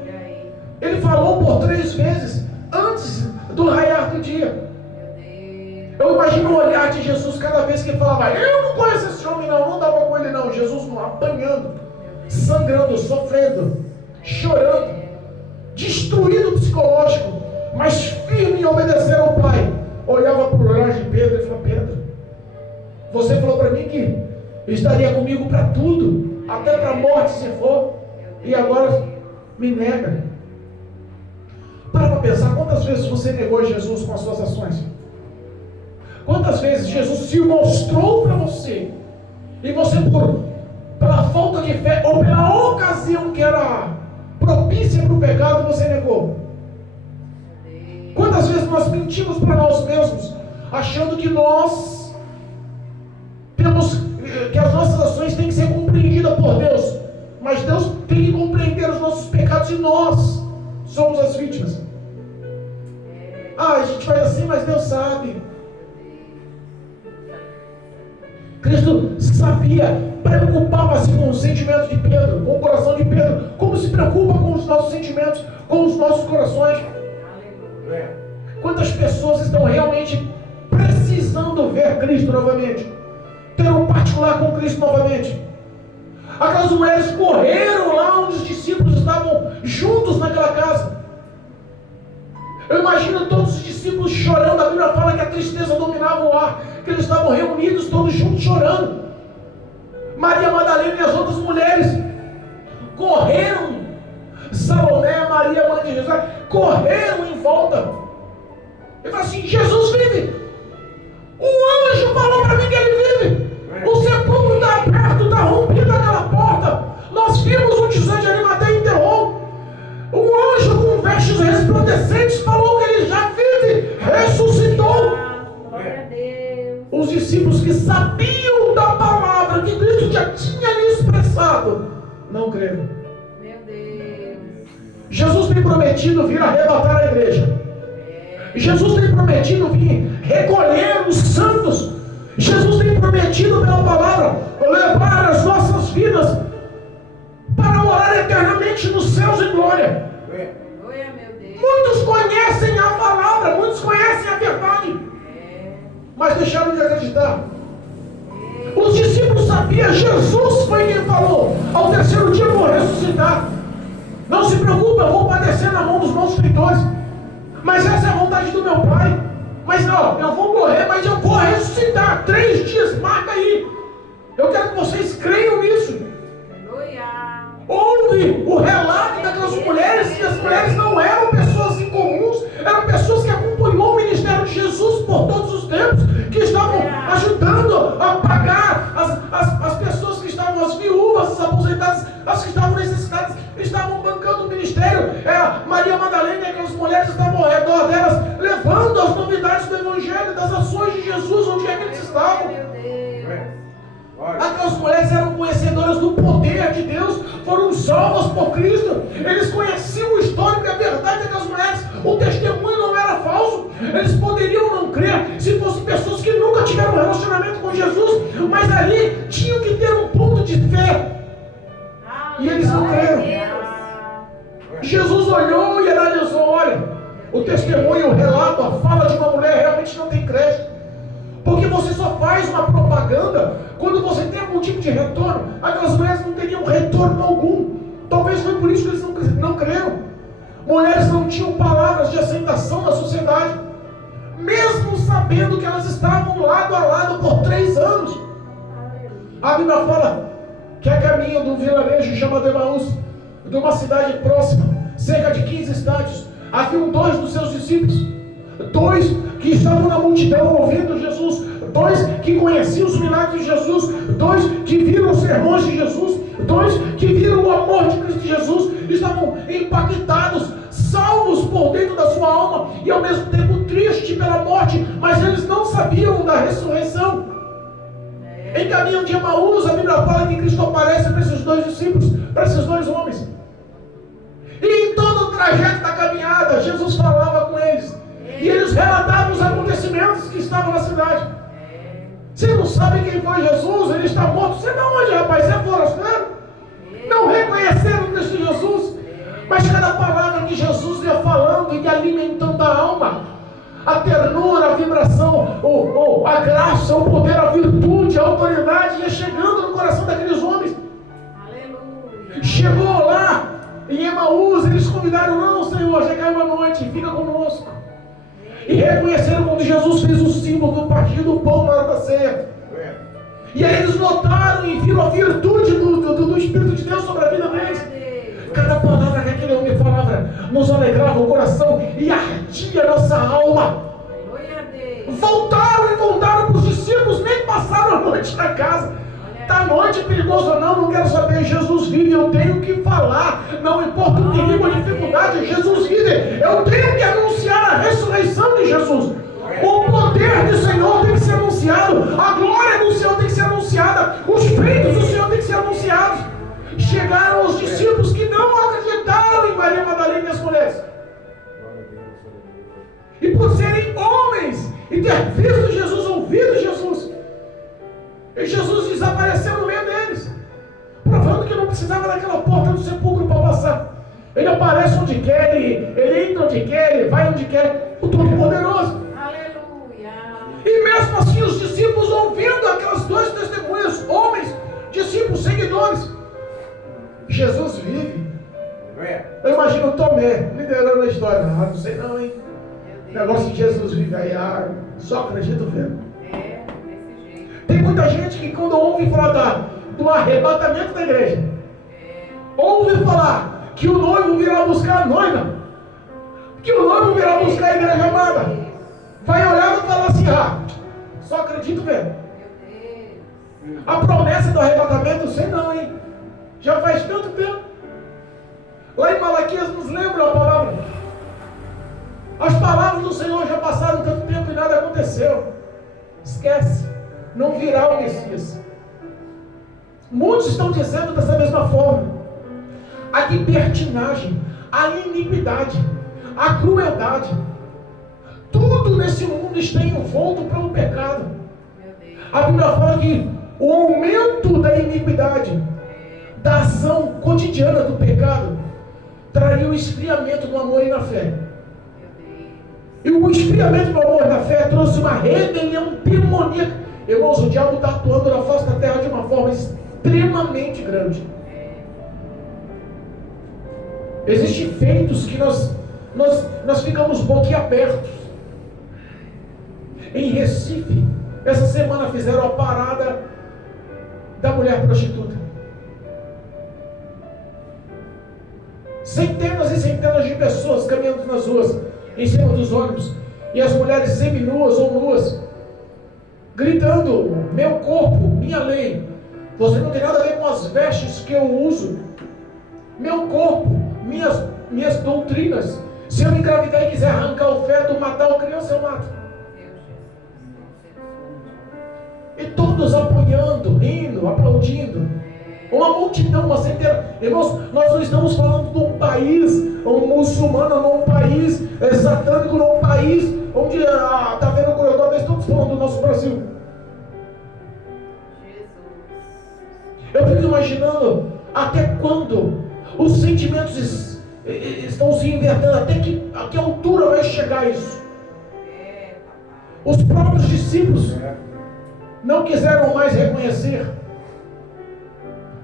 Ele falou por 3 vezes antes do raiar do dia. Eu imagino o olhar de Jesus cada vez que ele falava, eu não conheço esse homem não dava com ele não. Jesus apanhando, sangrando, sofrendo, chorando, destruído psicológico, mas firme em obedecer ao Pai. Olhava para o olhar de Pedro e falava, Pedro, você falou para mim que estaria comigo para tudo, até para a morte se for, e agora me nega. Para pensar, quantas vezes você negou Jesus com as suas ações? Quantas vezes Jesus se mostrou para você, e você pela falta de fé, ou pela ocasião que era propícia para o pecado, você negou? Quantas vezes nós mentimos para nós mesmos, achando que nós temos, que as nossas ações têm que ser compreendidas por Deus, mas Deus tem que compreender os nossos pecados e nós somos as vítimas. A gente faz assim, mas Deus sabe. Cristo sabia, preocupava-se com os sentimentos de Pedro, com o coração de Pedro, como se preocupa com os nossos sentimentos, com os nossos corações. Quantas pessoas estão realmente precisando ver Cristo novamente, ter um particular com Cristo novamente? Aquelas mulheres correram lá onde os discípulos estavam juntos naquela casa. Eu imagino todos os discípulos chorando. A Bíblia fala que a tristeza dominava o ar, que eles estavam reunidos todos juntos chorando. Maria Madalena e as outras mulheres correram. Salomé, Maria, mãe de Jesus, correram em volta. Ele falou assim: Jesus vive. O anjo falou para mim que ele vive. O sepulcro está aberto, está rompido aquela porta. Nós vimos o José de Arimateia enterrou. O anjo com vestes resplandecentes falou que ele já vive, ressuscitou. Glória a Deus. Os discípulos que sabiam da palavra que Cristo já tinha lhe expressado, não creram. Meu Deus. Jesus tem prometido vir arrebatar a igreja. Jesus tem prometido vir recolher os santos. Jesus tem prometido pela palavra levar as nossas vidas para morar eternamente nos céus em glória. Glória, meu Deus. Muitos conhecem a palavra, muitos conhecem a verdade, mas deixaram de acreditar. Os discípulos sabiam, Jesus foi quem falou: ao terceiro dia eu vou ressuscitar. Não se preocupe, eu vou padecer na mão dos malfeitores, mas essa é a vontade do meu Pai. Mas não, eu vou morrer, mas eu vou ressuscitar. 3 dias, marca aí. Eu quero que vocês creiam nisso. Aleluia. Houve o relato daquelas mulheres, que as mulheres não eram pessoas incomuns, eram pessoas que acompanhou o ministério de Jesus por todos os tempos, que estavam ajudando a pagar as pessoas que estavam, as viúvas, as aposentadas, as que estavam necessitadas, estavam bancando o ministério. Maria Madalena e aquelas mulheres estavam ao redor delas, levando as novidades do Evangelho, das ações de Jesus, onde é que eles estavam. Meu Deus. Aquelas mulheres eram conhecedoras do poder de Deus, foram salvas por Cristo. Eles conheciam o histórico e a verdade daquelas mulheres. O testemunho não era falso. Eles poderiam não crer se fossem pessoas que nunca tiveram um relacionamento com Jesus, mas ali tinham que ter um ponto de fé. E eles não creram. Jesus olhou e analisou: olha, o testemunho, o relato, a fala de uma mulher realmente não tem crédito. Porque você só faz uma propaganda quando você tem algum tipo de retorno. Aquelas mulheres não teriam retorno algum. Talvez foi por isso que eles não creram. Mulheres não tinham palavras de aceitação da sociedade, mesmo sabendo que elas estavam lado a lado por 3 anos. A Bíblia fala que a caminho de um vilarejo chamado Emaús, de uma cidade próxima, cerca de 15 estádios, haviam 2 dos seus discípulos, 2 que estavam na multidão ouvindo Jesus, 2 que conheciam os milagres de Jesus, 2 que viram os sermões de Jesus, 2 que viram o amor de Cristo Jesus, estavam impactados, salvos por dentro da sua alma e ao mesmo tempo tristes pela morte, mas eles não sabiam da ressurreição. Em caminho de Emaús, a Bíblia fala que Cristo aparece para esses 2 discípulos, para esses 2 homens. E em todo o trajeto da caminhada, Jesus falava com eles. E eles relatavam os acontecimentos que estavam na cidade. Você não sabe quem foi Jesus? Ele está morto. Você está onde, rapaz? Você é forasteiro? Não reconheceram Cristo Jesus. Mas cada palavra que Jesus ia falando e alimentando a alma, a ternura, a vibração, a graça, o poder, a virtude, a autoridade ia chegando no coração daqueles homens. Aleluia. Chegou lá em Emaús, eles convidaram: não, Senhor, já caiu a noite, fica conosco. E reconheceram quando Jesus fez o símbolo do partir do pão na hora da ceia. E aí eles notaram e viram a virtude do Espírito de Deus sobre a vida deles. Cada palavra que aquele homem falava nos alegrava o coração e ardia a nossa alma. Voltaram e contaram para os discípulos, nem passaram a noite na casa. Está noite, perigoso ou não quero saber. Jesus vive, eu tenho que falar. Não importa o perigo ou a dificuldade, Jesus vive. Eu tenho que anunciar a ressurreição de Jesus. O poder do Senhor tem que ser anunciado. A glória do Senhor tem que ser anunciada. Os feitos do Senhor tem que ser anunciados. Chegaram os discípulos que não acreditaram em Maria Madalena e as mulheres. E por serem homens e ter visto Jesus, ouvido Jesus, e Jesus desapareceu no meio deles, provando que não precisava daquela porta do sepulcro para passar. Ele aparece onde quer, ele entra onde quer, ele vai onde quer, o Todo-Poderoso. Aleluia. E mesmo assim os discípulos ouvindo aquelas 2 testemunhas, homens, discípulos, seguidores, Jesus vive. Eu imagino Tomé liderando a história. Não sei não, hein? O negócio de Jesus vive aí, só acredito vendo. Desse jeito. Tem muita gente que quando ouve falar do arrebatamento da igreja, ouve falar que o noivo virá buscar a noiva, que o noivo virá buscar a igreja amada, vai olhar e falar assim: ah, só acredito vendo. A promessa do arrebatamento, sei não, hein? Já faz tanto tempo. Lá em Malaquias nos lembra a palavra. As palavras do Senhor já passaram tanto tempo e nada aconteceu. Esquece, não virá o Messias. Muitos estão dizendo dessa mesma forma. A libertinagem, a iniquidade, a crueldade, tudo nesse mundo está envolto pelo pecado. A Bíblia fala que o aumento da iniquidade, da ação cotidiana do pecado, traria o esfriamento do amor e da fé. E o esfriamento do amor e da fé trouxe uma rebelião demoníaca. Irmãos, o diabo está atuando na face da terra de uma forma extremamente grande. Existem feitos que nós ficamos boquiabertos. Em Recife, essa semana fizeram a parada da mulher prostituta. Centenas e centenas de pessoas caminhando nas ruas, em cima dos ônibus, e as mulheres seminuas ou nuas, gritando: meu corpo, minha lei, você não tem nada a ver com as vestes que eu uso. Meu corpo, minhas doutrinas. Se eu engravidar e quiser arrancar o feto, matar a criança, eu mato. E todos apoiando, rindo, aplaudindo. Uma multidão, uma centena. Irmãos, nós não estamos falando de um país muçulmano, num país satânico, num país onde está vendo o corredor. Nós estamos falando do nosso Brasil. Eu fico imaginando até quando os sentimentos estão se invertendo, até a que altura vai chegar isso. Os próprios discípulos não quiseram mais reconhecer.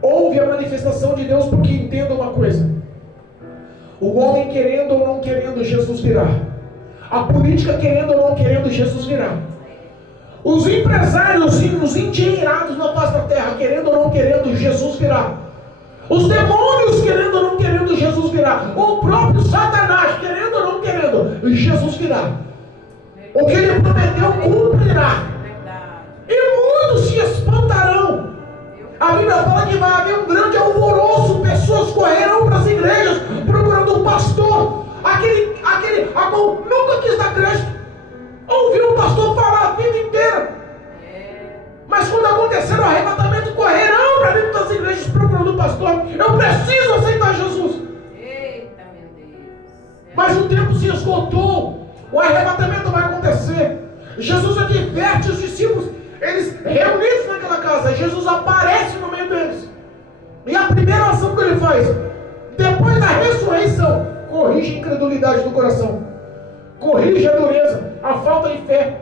Houve a manifestação de Deus, porque entenda uma coisa: o homem querendo ou não querendo, Jesus virá. A política querendo ou não querendo, Jesus virá. Os empresários, os endinheirados na face da terra, querendo ou não querendo, Jesus virá. Os demônios, querendo ou não querendo, Jesus virá. O próprio Satanás, querendo ou não querendo, Jesus virá. O que ele prometeu, cumprirá. E muitos se espantarão. A Bíblia fala que vai haver um grande alvoroço, pessoas correrão para as igrejas procurando um pastor, aquele a qual nunca quis dar crédito, ouviu o pastor falar a vida inteira, mas quando acontecer o arrebatamento, correrão para dentro das igrejas procurando um pastor. Eu preciso aceitar Jesus. Eita, meu Deus. Mas o tempo se esgotou, o arrebatamento vai acontecer. Jesus adverte os discípulos, eles reunidos naquela casa, Jesus aparece no meio deles. E a primeira ação que ele faz, depois da ressurreição, corrige a incredulidade do coração, corrige a dureza, a falta de fé.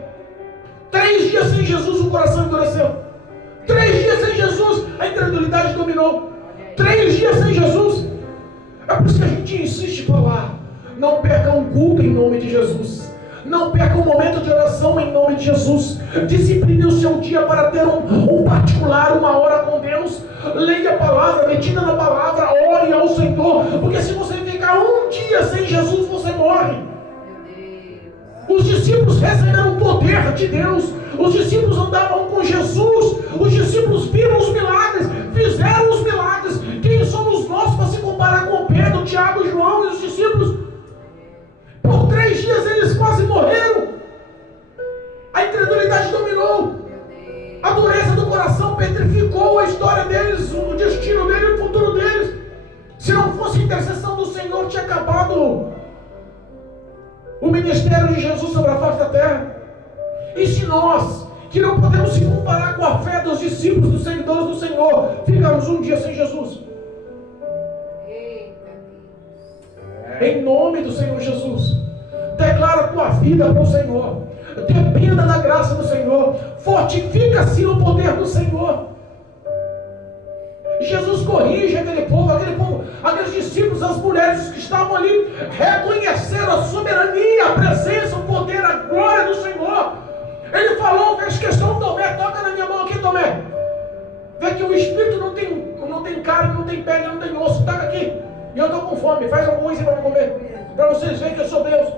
3 dias sem Jesus, o coração endureceu. 3 dias sem Jesus, a incredulidade dominou. 3 dias sem Jesus. É por isso que a gente insiste em falar: não perca um culto em nome de Jesus. Não perca um momento de oração em nome de Jesus. Discipline o seu dia para ter um particular, uma hora com Deus. Leia a palavra, medita na palavra, ore ao Senhor. Porque se você ficar um dia sem Jesus, você morre. Os discípulos receberam o poder de Deus. Os discípulos andavam com Jesus. Os discípulos viram os milagres, fizeram os milagres. Quem somos nós para se comparar com Pedro, Tiago, João e os discípulos? Por 3 dias eles quase morreram. A incredulidade dominou. A dureza do coração petrificou a história deles, o destino deles, o futuro deles. Se não fosse a intercessão do Senhor, tinha acabado o ministério de Jesus sobre a face da terra. E se nós, que não podemos se comparar com a fé dos discípulos, dos seguidores do Senhor, ficamos um dia sem Jesus? Em nome do Senhor Jesus, declara a tua vida para o Senhor, dependa da graça do Senhor, fortifica-se no poder do Senhor. Jesus corrige aquele povo, aqueles discípulos, as mulheres que estavam ali, reconheceram a soberania, a presença, o poder, a glória do Senhor. Ele falou, fez questão, Tomé, toca na minha mão aqui, Tomé. Vê que o espírito não tem carne, não tem pele, não tem osso, toca aqui. E eu estou com fome, faz alguma coisa para eu comer. Para vocês verem que eu sou Deus.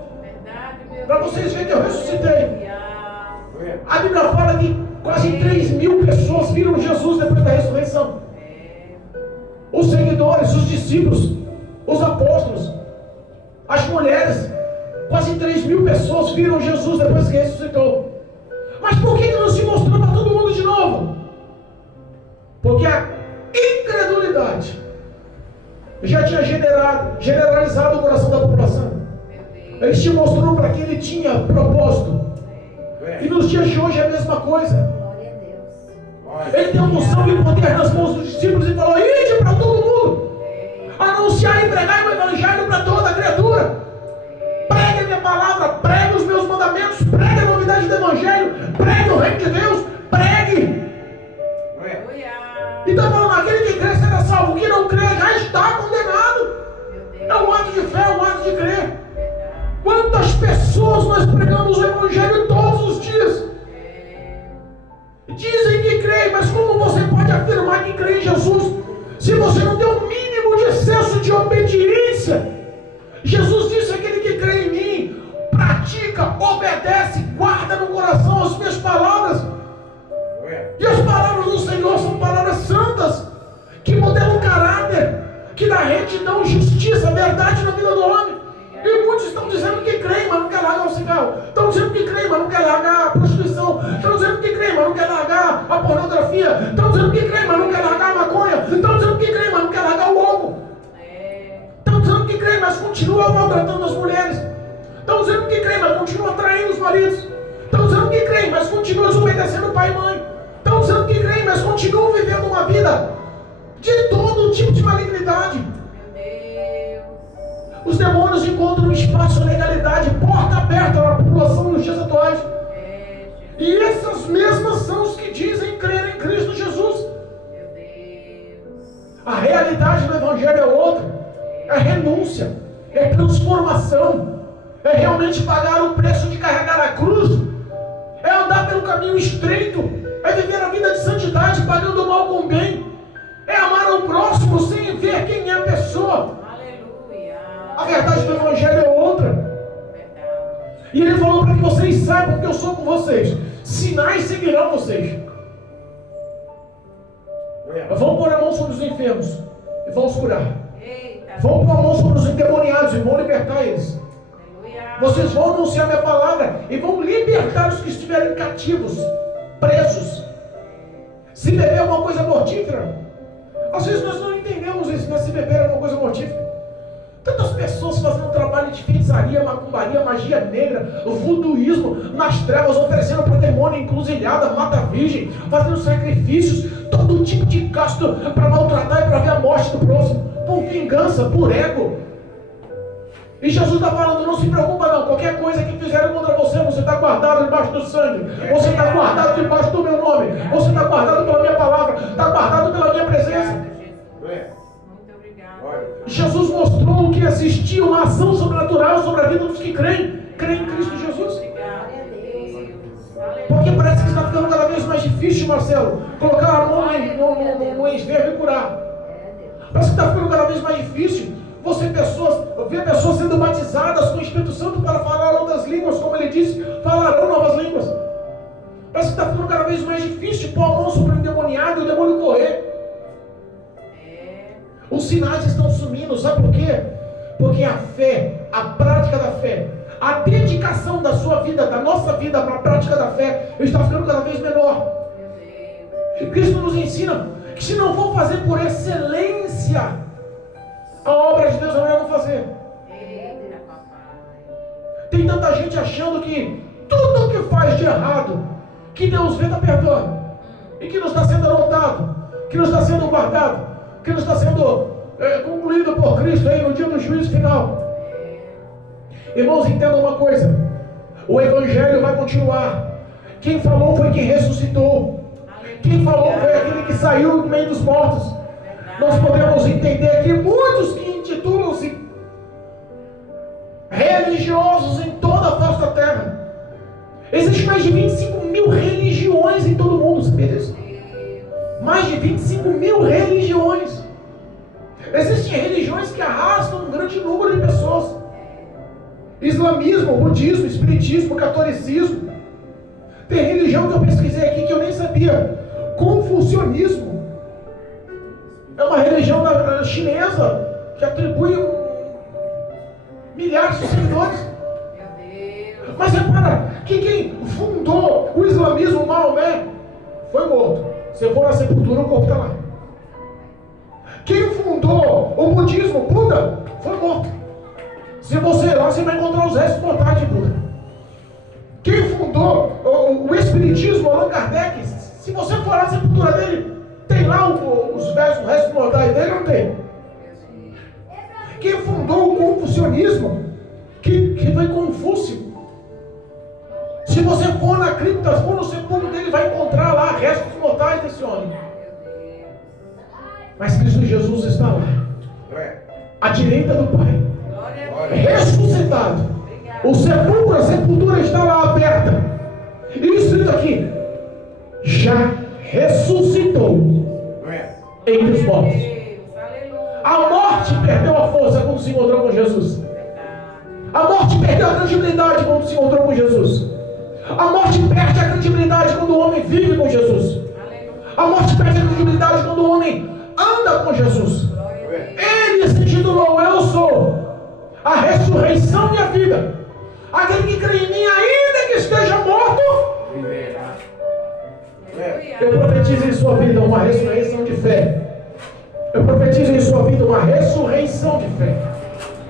Para vocês verem que eu ressuscitei. A Bíblia fala que quase 3.000 pessoas viram Jesus depois da ressurreição. Os seguidores, os discípulos, os apóstolos, as mulheres. Quase 3.000 pessoas viram Jesus depois que ressuscitou. Mas por que não se mostrou para todo mundo de novo? Porque a incredulidade já tinha generalizado o coração da população. Ele te mostrou para que ele tinha propósito. E nos dias de hoje é a mesma coisa. Ele deu unção e poder nas mãos dos discípulos e falou: ide para todo mundo, anunciar e pregar o evangelho para toda criatura. Pregue a minha palavra, pregue os meus mandamentos, pregue a novidade do evangelho, pregue o reino de Deus, pregue. Então falando, aquele que crê será salvo, o que não crê já está condenado. É um ato de fé, é um ato de crer. Quantas pessoas nós pregamos o evangelho todos os dias? Dizem que creem, mas como você pode afirmar que crê em Jesus se você não tem o mínimo de senso de obediência? Jesus disse: aquele que crê em mim, pratica, obedece, guarda no coração as minhas palavras. E as palavras do Senhor são palavras santas, que modelam caráter, que dá retidão, justiça, verdade na vida do homem. E muitos estão dizendo que creem, mas não quer largar o cigarro. Estão dizendo que creem, mas não quer largar a prostituição. Estão dizendo que creem, mas não quer largar a pornografia. Estão dizendo que creem, mas não quer largar a maconha. Estão dizendo que creem, mas não quer largar o ovo. Estão dizendo que creem, mas continua maltratando as mulheres. Estão dizendo que creem, mas continua traindo os maridos. Estão dizendo que creem, mas continua desobedecendo pai e mãe. Estão dizendo que creem, mas continuam vivendo uma vida de todo tipo de malignidade. Os demônios encontram espaço, legalidade, porta aberta na população nos dias atuais. E essas mesmas são os que dizem crer em Cristo Jesus. A realidade do Evangelho é outra. É renúncia, é transformação, é realmente pagar o preço de carregar a cruz, é andar pelo caminho estreito, é viver a vida de santidade, pagando o mal com o bem, é amar o próximo sem ver quem é a pessoa. A verdade do Evangelho é outra. E ele falou para que vocês saibam que eu sou com vocês. Sinais seguirão vocês. Vão pôr a mão sobre os enfermos e vão os curar. Vão pôr a mão sobre os endemoniados e vão libertar eles. Vocês vão anunciar minha palavra e vão libertar os que estiverem cativos, presos. Se beber é uma coisa mortífera, às vezes nós não entendemos isso, mas se beber é uma coisa mortífera. Tantas pessoas fazendo trabalho de feitiçaria, macumbaria, magia negra, voduísmo, nas trevas, oferecendo para demônio, encruzilhada, mata-virgem, fazendo sacrifícios, todo tipo de gasto para maltratar e para ver a morte do próximo, por vingança, por ego. E Jesus está falando: não se preocupa não, qualquer coisa que fizerem contra você, você está guardado debaixo do sangue, você está guardado debaixo do meu nome, você está guardado pela minha palavra, está guardado pela minha presença. Jesus mostrou que existia uma ação sobrenatural sobre a vida dos que creem em Cristo Jesus. Porque parece que está ficando cada vez mais difícil, Marcelo, colocar a mão no enfermo e curar. Parece que está ficando cada vez mais difícil você ver pessoas sendo batizadas com o Espírito Santo para falar outras línguas, como ele disse, falarão novas línguas. Parece que está ficando cada vez mais difícil pôr a mão sobre o endemoniado e o demônio correr. Os sinais estão sumindo, sabe por quê? Porque a fé, a prática da fé, a dedicação da sua vida, da nossa vida para a prática da fé, está ficando cada vez menor. E Cristo nos ensina que se não for fazer por excelência a obra de Deus, é melhor não fazer. Tem tanta gente achando que tudo o que faz de errado, que Deus vê, está perdoando, e que não está sendo anotado, que não está sendo guardado, que não está sendo concluído por Cristo aí no dia do juízo final. Irmãos, entendam uma coisa: o Evangelho vai continuar. Quem falou foi quem ressuscitou. Quem falou foi aquele que saiu do meio dos mortos. Nós podemos entender que muitos que intitulam-se religiosos em toda a face da terra, existem mais de 25 mil religiões em todo o mundo, sabia disso? Mais de 25 mil religiões. Existem religiões que arrastam um grande número de pessoas. Islamismo, budismo, espiritismo, catolicismo. Tem religião que eu pesquisei aqui que eu nem sabia. Confucionismo. É uma religião chinesa que atribui milhares de seguidores. Mas repara, que quem fundou o islamismo, Maomé, foi morto. Se for na sepultura, o corpo está lá. Quem fundou o budismo, Buda, foi morto. Se você ir lá, você vai encontrar os restos mortais de Buda. Quem fundou o espiritismo, Allan Kardec, se você for lá na sepultura dele, tem lá os restos mortais dele, não tem? Quem fundou o confucionismo, que foi Confúcio. Se você for na cripta, for no sepulcro dele, vai encontrar lá restos mortais desse homem. Mas Cristo Jesus está lá, à direita do Pai, ressuscitado. O sepulcro, a sepultura está lá aberta. E escrito aqui: já ressuscitou entre os mortos. A morte perdeu a força quando se encontrou com Jesus. A morte perdeu a credibilidade quando se encontrou com Jesus. A morte perde a credibilidade quando o homem vive com Jesus. A morte perde a credibilidade quando o homem anda com Jesus. Ele se intitulou: eu sou a ressurreição e a vida. Aquele que crê em mim, ainda que esteja morto, eu profetizo em sua vida uma ressurreição de fé. Eu profetizo em sua vida uma ressurreição de fé.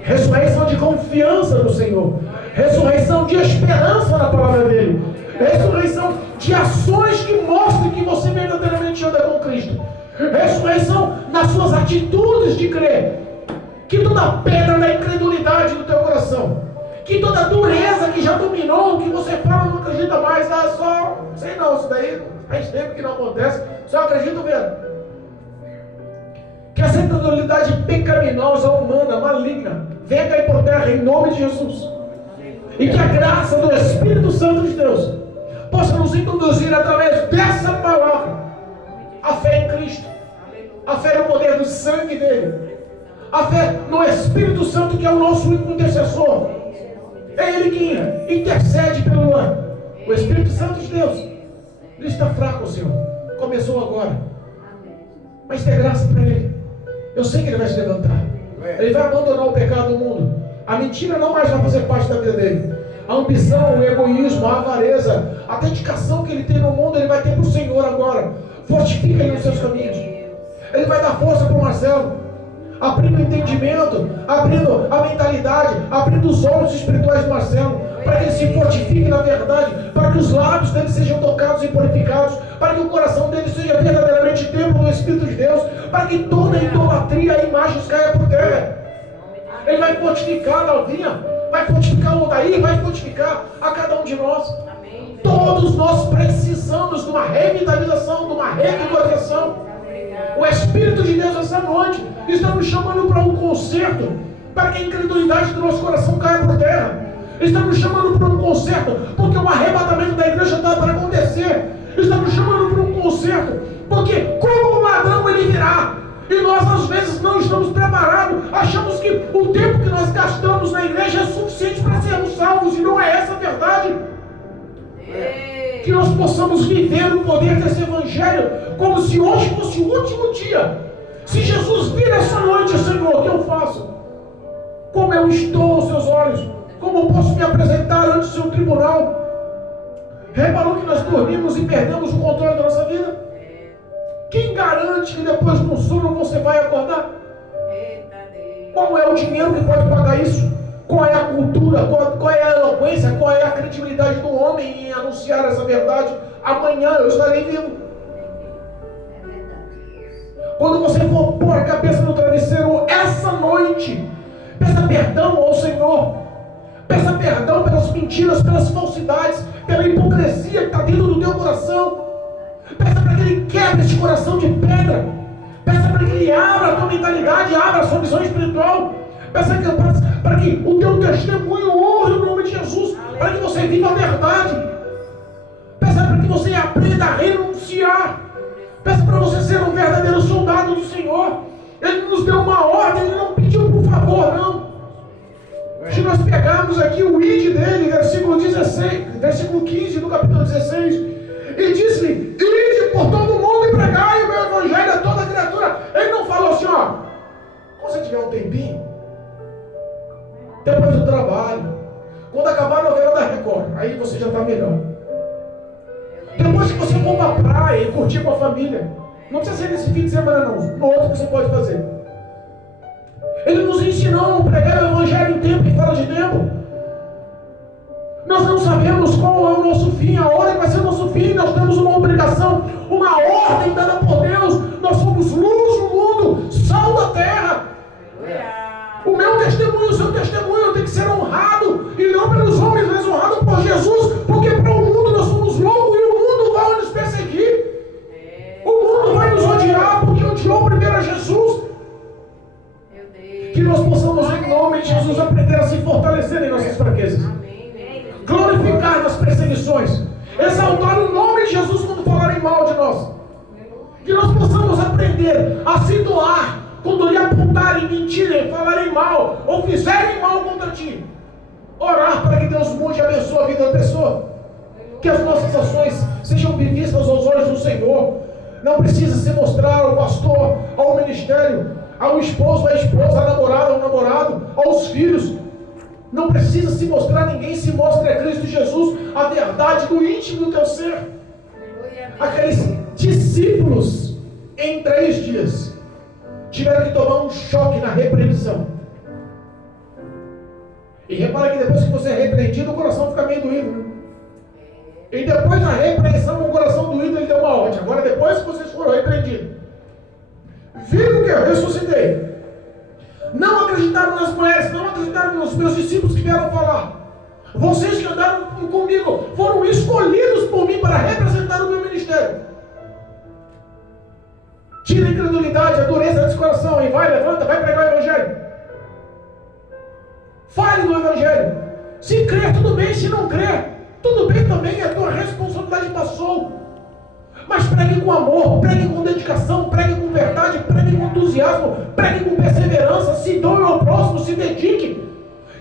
Ressurreição de confiança no Senhor. Ressurreição de esperança na palavra dele. Ressurreição de ações que mostrem que você verdadeiramente anda com Cristo. Ressurreição nas suas atitudes de crer. Que toda pedra da incredulidade do teu coração, que toda dureza que já dominou, que você fala não acredita mais, só, sei não, isso daí faz tempo que não acontece, só acredito vendo. Que essa incredulidade pecaminosa, humana, maligna, venha cair por terra em nome de Jesus. E que a graça do Espírito Santo de Deus possa nos introduzir através dessa palavra a fé em Cristo, a fé no poder do sangue dele, a fé no Espírito Santo, que é o nosso único intercessor. É ele que intercede pelo ano. O Espírito Santo de Deus. Ele está fraco, Senhor. Começou agora. Mas tem graça para ele. Eu sei que ele vai se levantar. Ele vai abandonar o pecado do mundo. A mentira não mais vai fazer parte da vida dele. A ambição, o egoísmo, a avareza, a dedicação que ele tem no mundo, ele vai ter para o Senhor agora. Fortifica ele nos seus caminhos. Ele vai dar força para o Marcelo, abrindo o entendimento, abrindo a mentalidade, abrindo os olhos espirituais do Marcelo, para que ele se fortifique na verdade, para que os lábios dele sejam tocados e purificados, para que o coração dele seja verdadeiramente templo do Espírito de Deus, para que toda idolatria e imagens caia por terra. Ele vai fortificar a Dalvinha, vai fortificar o Odaí, vai fortificar a cada um de nós. Todos nós precisamos de uma revitalização, de uma revigorização. O Espírito de Deus essa noite está nos chamando para um concerto, para que a incredulidade do nosso coração caia por terra. Está nos chamando para um concerto, porque o arrebatamento da igreja está para acontecer. Está nos chamando para um concerto, porque como um ladrão ele virá. E nós às vezes não estamos preparados. Achamos que o tempo que nós gastamos na igreja é suficiente para sermos salvos, e não é essa a verdade. Que nós possamos viver o poder desse evangelho como se hoje fosse o último dia. Se Jesus vir essa noite, Senhor, o que eu faço? Como eu estou aos seus olhos? Como eu posso me apresentar ante o seu tribunal? Reparou que nós dormimos e perdemos o controle da nossa vida? Quem garante que depois de um sono você vai acordar? Qual é o dinheiro que pode pagar isso? Qual é a cultura, qual é a eloquência, qual é a credibilidade do homem em anunciar essa verdade? Amanhã eu estarei vivo. Quando você for pôr a cabeça no travesseiro essa noite, peça perdão ao Senhor. Peça perdão pelas mentiras, pelas falsidades, pela hipocrisia que está dentro do teu coração. Peça para que Ele quebre esse coração de pedra. Peça para que Ele abra a tua mentalidade, abra a sua visão espiritual. Peça para que o teu testemunho honre o nome de Jesus, para que você viva a verdade. Peça para que você aprenda a renunciar. Peça para você ser um verdadeiro soldado do Senhor. Ele nos deu uma ordem, Ele não pediu por favor, não. Se nós pegarmos aqui o id dele, versículo 15 do capítulo 16, e disse-lhe: ide por todo mundo e pregai o meu evangelho a toda criatura. Ele não falou assim, ó, quando você tiver um tempinho, depois do trabalho, quando acabar a novela da Record, aí você já está melhor. Depois que você for para a praia e curtir com a família, não precisa ser nesse fim de semana não, no outro que você pode fazer. Ele nos ensinou a pregar o evangelho em tempo e fora de tempo. Nós não sabemos qual é o nosso fim, a hora que vai ser o nosso fim. Nós temos uma obrigação, uma ordem dada por Deus. Nós somos luz no mundo, sal da terra. O meu testemunho, o seu testemunho tem que ser honrado, e não pelos homens, mas honrado por Jesus, porque para o mundo nós somos loucos e o mundo vai nos perseguir. O mundo vai nos odiar porque odiou primeiro a Jesus. Que nós possamos, em nome de Jesus, aprender a se fortalecer em nossas fraquezas, glorificar nas perseguições, exaltar o nome de Jesus quando falarem mal de nós. Que nós possamos aprender a se doar quando lhe apontarem, mentirem, falarem mal ou fizerem mal contra ti. Orar para que Deus mude e abençoe a vida da pessoa. Que as nossas ações sejam bem vistas aos olhos do Senhor. Não precisa se mostrar ao pastor, ao ministério, ao esposo, à esposa, à namorada, ao namorado, aos filhos. Não precisa se mostrar a ninguém, se mostre a Cristo Jesus, a verdade do íntimo do teu ser. Aqueles discípulos, em 3 dias, tiveram que tomar um choque na repreensão. E repara que depois que você é repreendido, o coração fica meio doído, né? E depois da repreensão, o coração doído, ele deu uma ordem. Agora, depois que vocês foram repreendidos, viram que eu ressuscitei, não acreditaram nas mulheres, não acreditaram nos meus discípulos que vieram falar. Vocês que andaram comigo foram escolhidos por mim para representar o meu ministério. Tira a incredulidade, a dureza desse coração e vai, levanta, vai pregar o evangelho. Fale do evangelho. Se crer, tudo bem. Se não crer, tudo bem também. A tua responsabilidade passou. Mas pregue com amor, pregue com dedicação, pregue com verdade, pregue com entusiasmo, pregue com perseverança, se doe ao próximo, se dedique.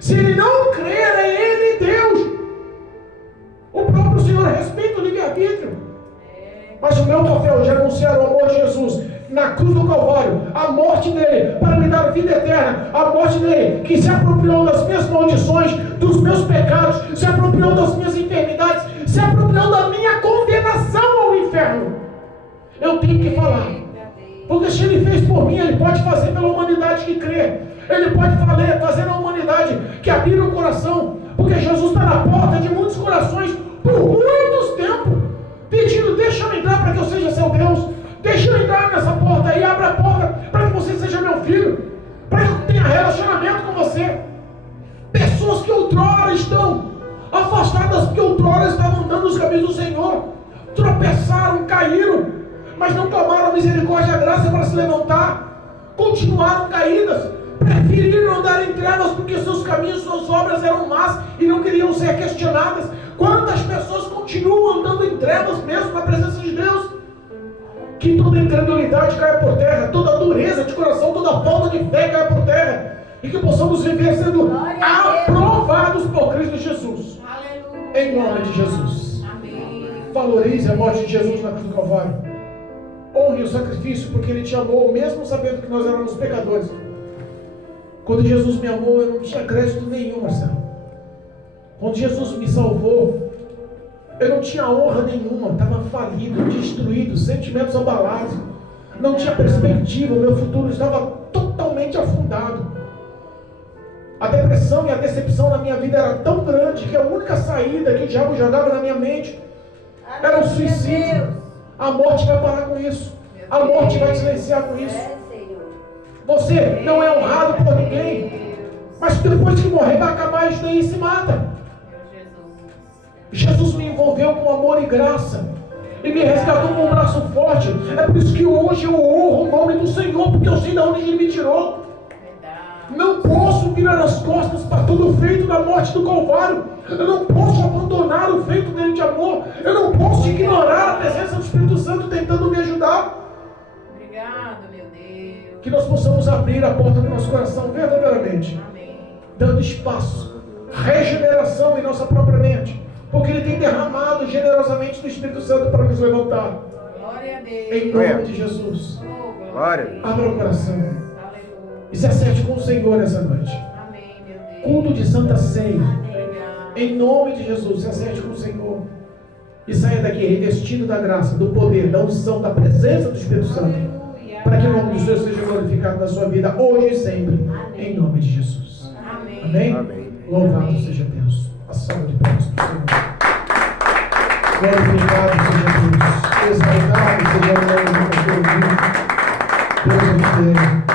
Se ele não crer, é ele Deus. O próprio Senhor respeita o livre-arbítrio. Mas o meu papel de anunciar o amor de Jesus na cruz do Calvário, a morte dele para me dar vida eterna, a morte dele que se apropriou das minhas maldições, dos meus pecados, se apropriou das minhas enfermidades, se apropriou da minha condenação ao inferno. Eu tenho que falar, porque se ele fez por mim, ele pode fazer pela humanidade que crê. Ele pode fazer na humanidade que abrir o coração, porque Jesus está na porta de muitos corações por muitos tempos, pedindo: deixa eu entrar para que eu seja seu Deus, deixa eu entrar nessa porta aí, abra a porta para que você seja meu filho, para que eu tenha relacionamento com você. Pessoas que outrora estão afastadas, porque outrora estavam andando nos caminhos do Senhor, tropeçaram, caíram, mas não tomaram misericórdia e a graça para se levantar, continuaram caídas, preferiram andar em trevas porque seus caminhos, suas obras eram más e não queriam ser questionadas. Quantas pessoas continuam andando em trevas mesmo na presença de Deus? Que toda incredulidade caia por terra, toda dureza de coração, toda falta de fé caia por terra, e que possamos viver sendo aprovados por Cristo Jesus. Aleluia. Em nome de Jesus. Amém. Valorize a morte de Jesus na cruz do Calvário. Honre o sacrifício, porque Ele te amou, mesmo sabendo que nós éramos pecadores. Quando Jesus me amou, eu não tinha crédito nenhum, Marcelo. Quando Jesus me salvou, eu não tinha honra nenhuma, estava falido, destruído, sentimentos abalados, não tinha perspectiva, o meu futuro estava totalmente afundado. A depressão e a decepção na minha vida era tão grande que a única saída que o diabo jogava na minha mente era o suicídio. A morte vai parar com isso, a morte vai silenciar com isso. Você não é honrado por ninguém, mas depois que morrer vai acabar isso daí e se mata. Jesus me envolveu com amor e graça e me resgatou com um braço forte. É por isso que hoje eu honro o nome do Senhor, porque eu sei de onde Ele me tirou. Não posso virar as costas para tudo feito na morte do Calvário. Eu não posso abandonar o feito dele de amor. Eu não posso ignorar a presença do Espírito Santo tentando me ajudar. Obrigado, meu Deus. Que nós possamos abrir a porta do nosso coração verdadeiramente, Amém. dando espaço, regeneração em nossa própria mente, porque Ele tem derramado generosamente do Espírito Santo para nos levantar. Glória a Deus. Em nome de Jesus. Oh, Glória. a Deus. Abra o coração Aleluia. e se acerte com o Senhor nessa noite. Amém, meu Deus. Culto de Santa Ceia. Obrigado. Em nome de Jesus, se acerte com o Senhor. E saia daqui revestido da graça, do poder, da unção, da presença do Espírito Santo. Aleluia. Para que o nome do Senhor seja glorificado na sua vida, hoje e sempre. Em nome de Jesus. Amém. Amém? Amém. Louvado seja Deus. A salva de palmas para o Senhor. Glorificado seja Deus. Exaltado seja o nome do Senhor. Deus é fiel.